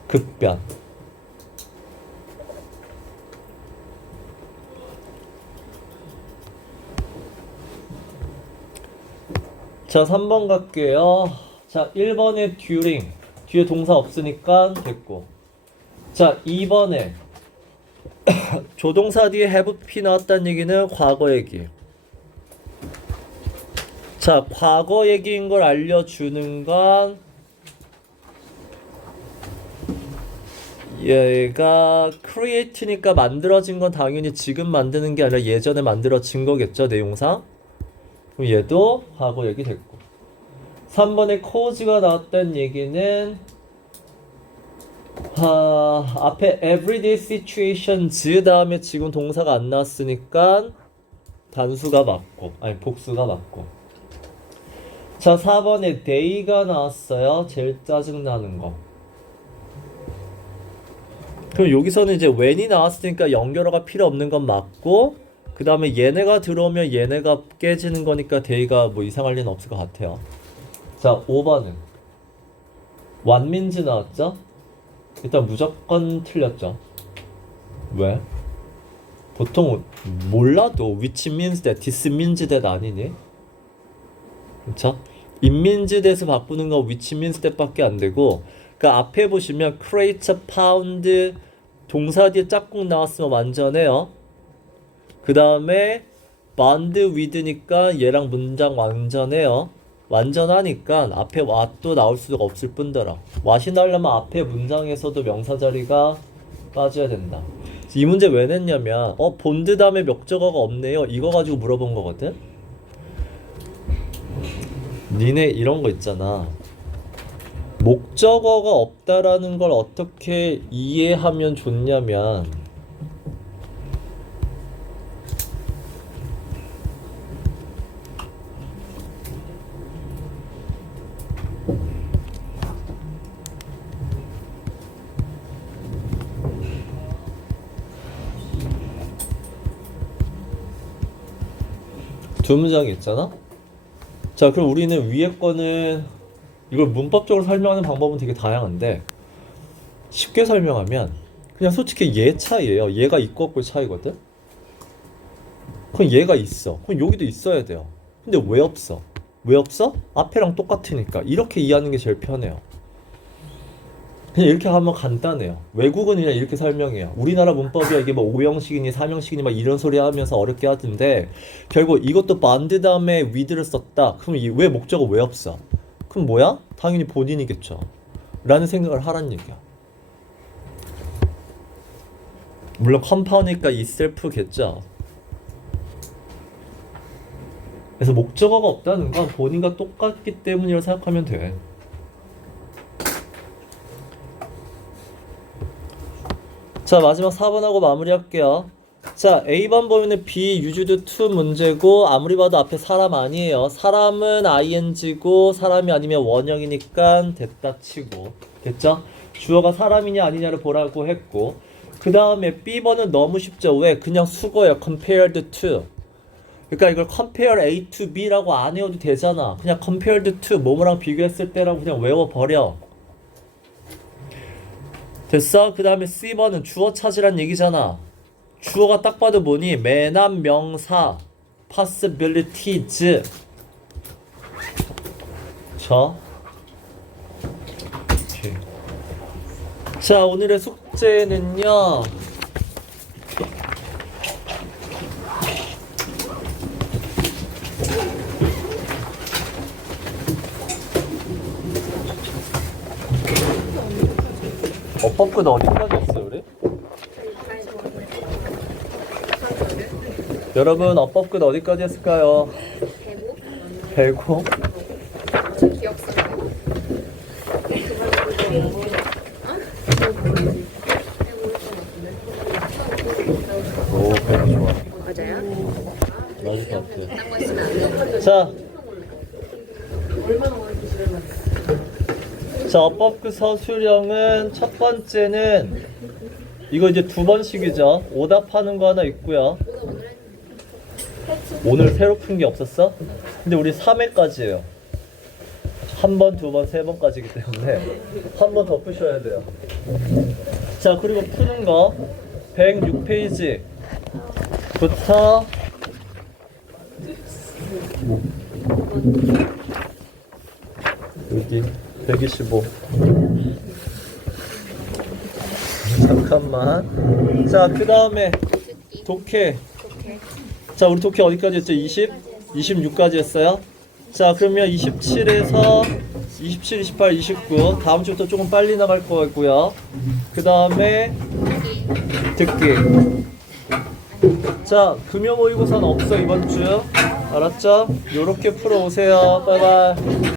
급변. 자, 3번 갈게요. 자, 1번에 during. 뒤에 동사 없으니까 됐고. 자, 2번에 조동사 뒤에 have P 나왔다는 얘기는 과거 얘기. 자, 과거 얘기인 걸 알려주는 건 얘가 create니까 만들어진 건 당연히 지금 만드는 게 아니라 예전에 만들어진 거겠죠, 내용상. 그럼 얘도 과거 얘기 됐고. 3번에 cause가 나왔다는 얘기는 앞에 everyday situations 다음에 지금 동사가 안 나왔으니까 단수가 맞고, 아니 복수가 맞고. 자, 4번에 day가 나왔어요. 제일 짜증나는 거. 그럼 여기서는 이제 when이 나왔으니까 연결어가 필요 없는 건 맞고, 그 다음에 얘네가 들어오면 얘네가 깨지는 거니까 day가 뭐 이상할 리는 없을 것 같아요. 자, 5번은 what means 나왔죠? 일단 무조건 틀렸죠. 왜? 보통 몰라도 which means that, this means that 아니니? 그쵸? it means that에서 바꾸는 거 which means that 밖에 안 되고, 그 앞에 보시면 create a pound 동사 뒤에 짝꿍 나왔으면 완전해요. 그 다음에 bond with니까 얘랑 문장 완전해요. 완전하니까 앞에 what도 나올 수가 없을 뿐더러 what이 나오려면 앞에 문장에서도 명사 자리가 빠져야 된다. 이 문제 왜 냈냐면 본드 다음에 목적어가 없네요. 이거 가지고 물어본 거거든. 니네 이런 거 있잖아. 목적어가 없다라는 걸 어떻게 이해하면 좋냐면 두 문장이 있잖아? 자, 그럼 우리는 위에 거는 이걸 문법적으로 설명하는 방법은 되게 다양한데 쉽게 설명하면 그냥 솔직히 얘 차이예요. 얘가 있고 없고의 차이거든? 그럼 얘가 있어. 그럼 여기도 있어야 돼요. 근데 왜 없어? 왜 없어? 앞에랑 똑같으니까. 이렇게 이해하는 게 제일 편해요. 그냥 이렇게 하면 간단해요. 외국은 그냥 이렇게 설명해요. 우리나라 문법이야 이게 뭐 5형식이니 3형식이니 막 이런 소리 하면서 어렵게 하던데 결국 이것도 반드 다음에 with를 썼다. 그럼 왜 목적어 왜 없어? 그럼 뭐야? 당연히 본인이겠죠. 라는 생각을 하란 얘기야. 물론 컴파운드니까 itself겠죠. 그래서 목적어가 없다는 건 본인과 똑같기 때문이라고 생각하면 돼. 자, 마지막 4번하고 마무리할게요. 자, A번 보면은 be used to 문제고 아무리 봐도 앞에 사람 아니에요. 사람은 ing고 사람이 아니면 원형이니까 됐다 치고 됐죠? 주어가 사람이냐 아니냐를 보라고 했고 그 다음에 B번은 너무 쉽죠? 왜? 그냥 수거예요. compared to. 그러니까 이걸 compare A to B라고 안 외워도 되잖아. 그냥 compared to 뭐뭐랑 비교했을 때라고 그냥 외워버려. 됐어? 그 다음에 C번은 주어 찾으란 얘기잖아. 주어가 딱 봐도 뭐니? 매남 명사 possibilities. 자, 오늘의 숙제는요. 어법끝 어디까지 했어요, 우리? 여러분, 어법끝 어디까지 했을까요? 배고? 오, 배고 좋아. 맞을 것 같아. 자, 어법끝 서술형은 첫 번째는 이거 이제 두 번씩이죠. 오답하는 거 하나 있고요. 오늘 새로 푼 게 없었어? 근데 우리 3회까지예요. 한 번, 두 번, 세 번까지이기 때문에 한 번 더 푸셔야 돼요. 자, 그리고 푸는 거 106페이지부터 여기 125. 잠깐만. 자, 그 다음에 독해. 자, 우리 독해 어디까지 했죠? 20? 26까지 했어요. 자, 그러면 27에서 27, 28, 29 다음 주부터 조금 빨리 나갈 거고요. 그 다음에 듣기. 자, 금요 모의고사는 없어 이번 주. 알았죠? 요렇게 풀어오세요. 바이바이.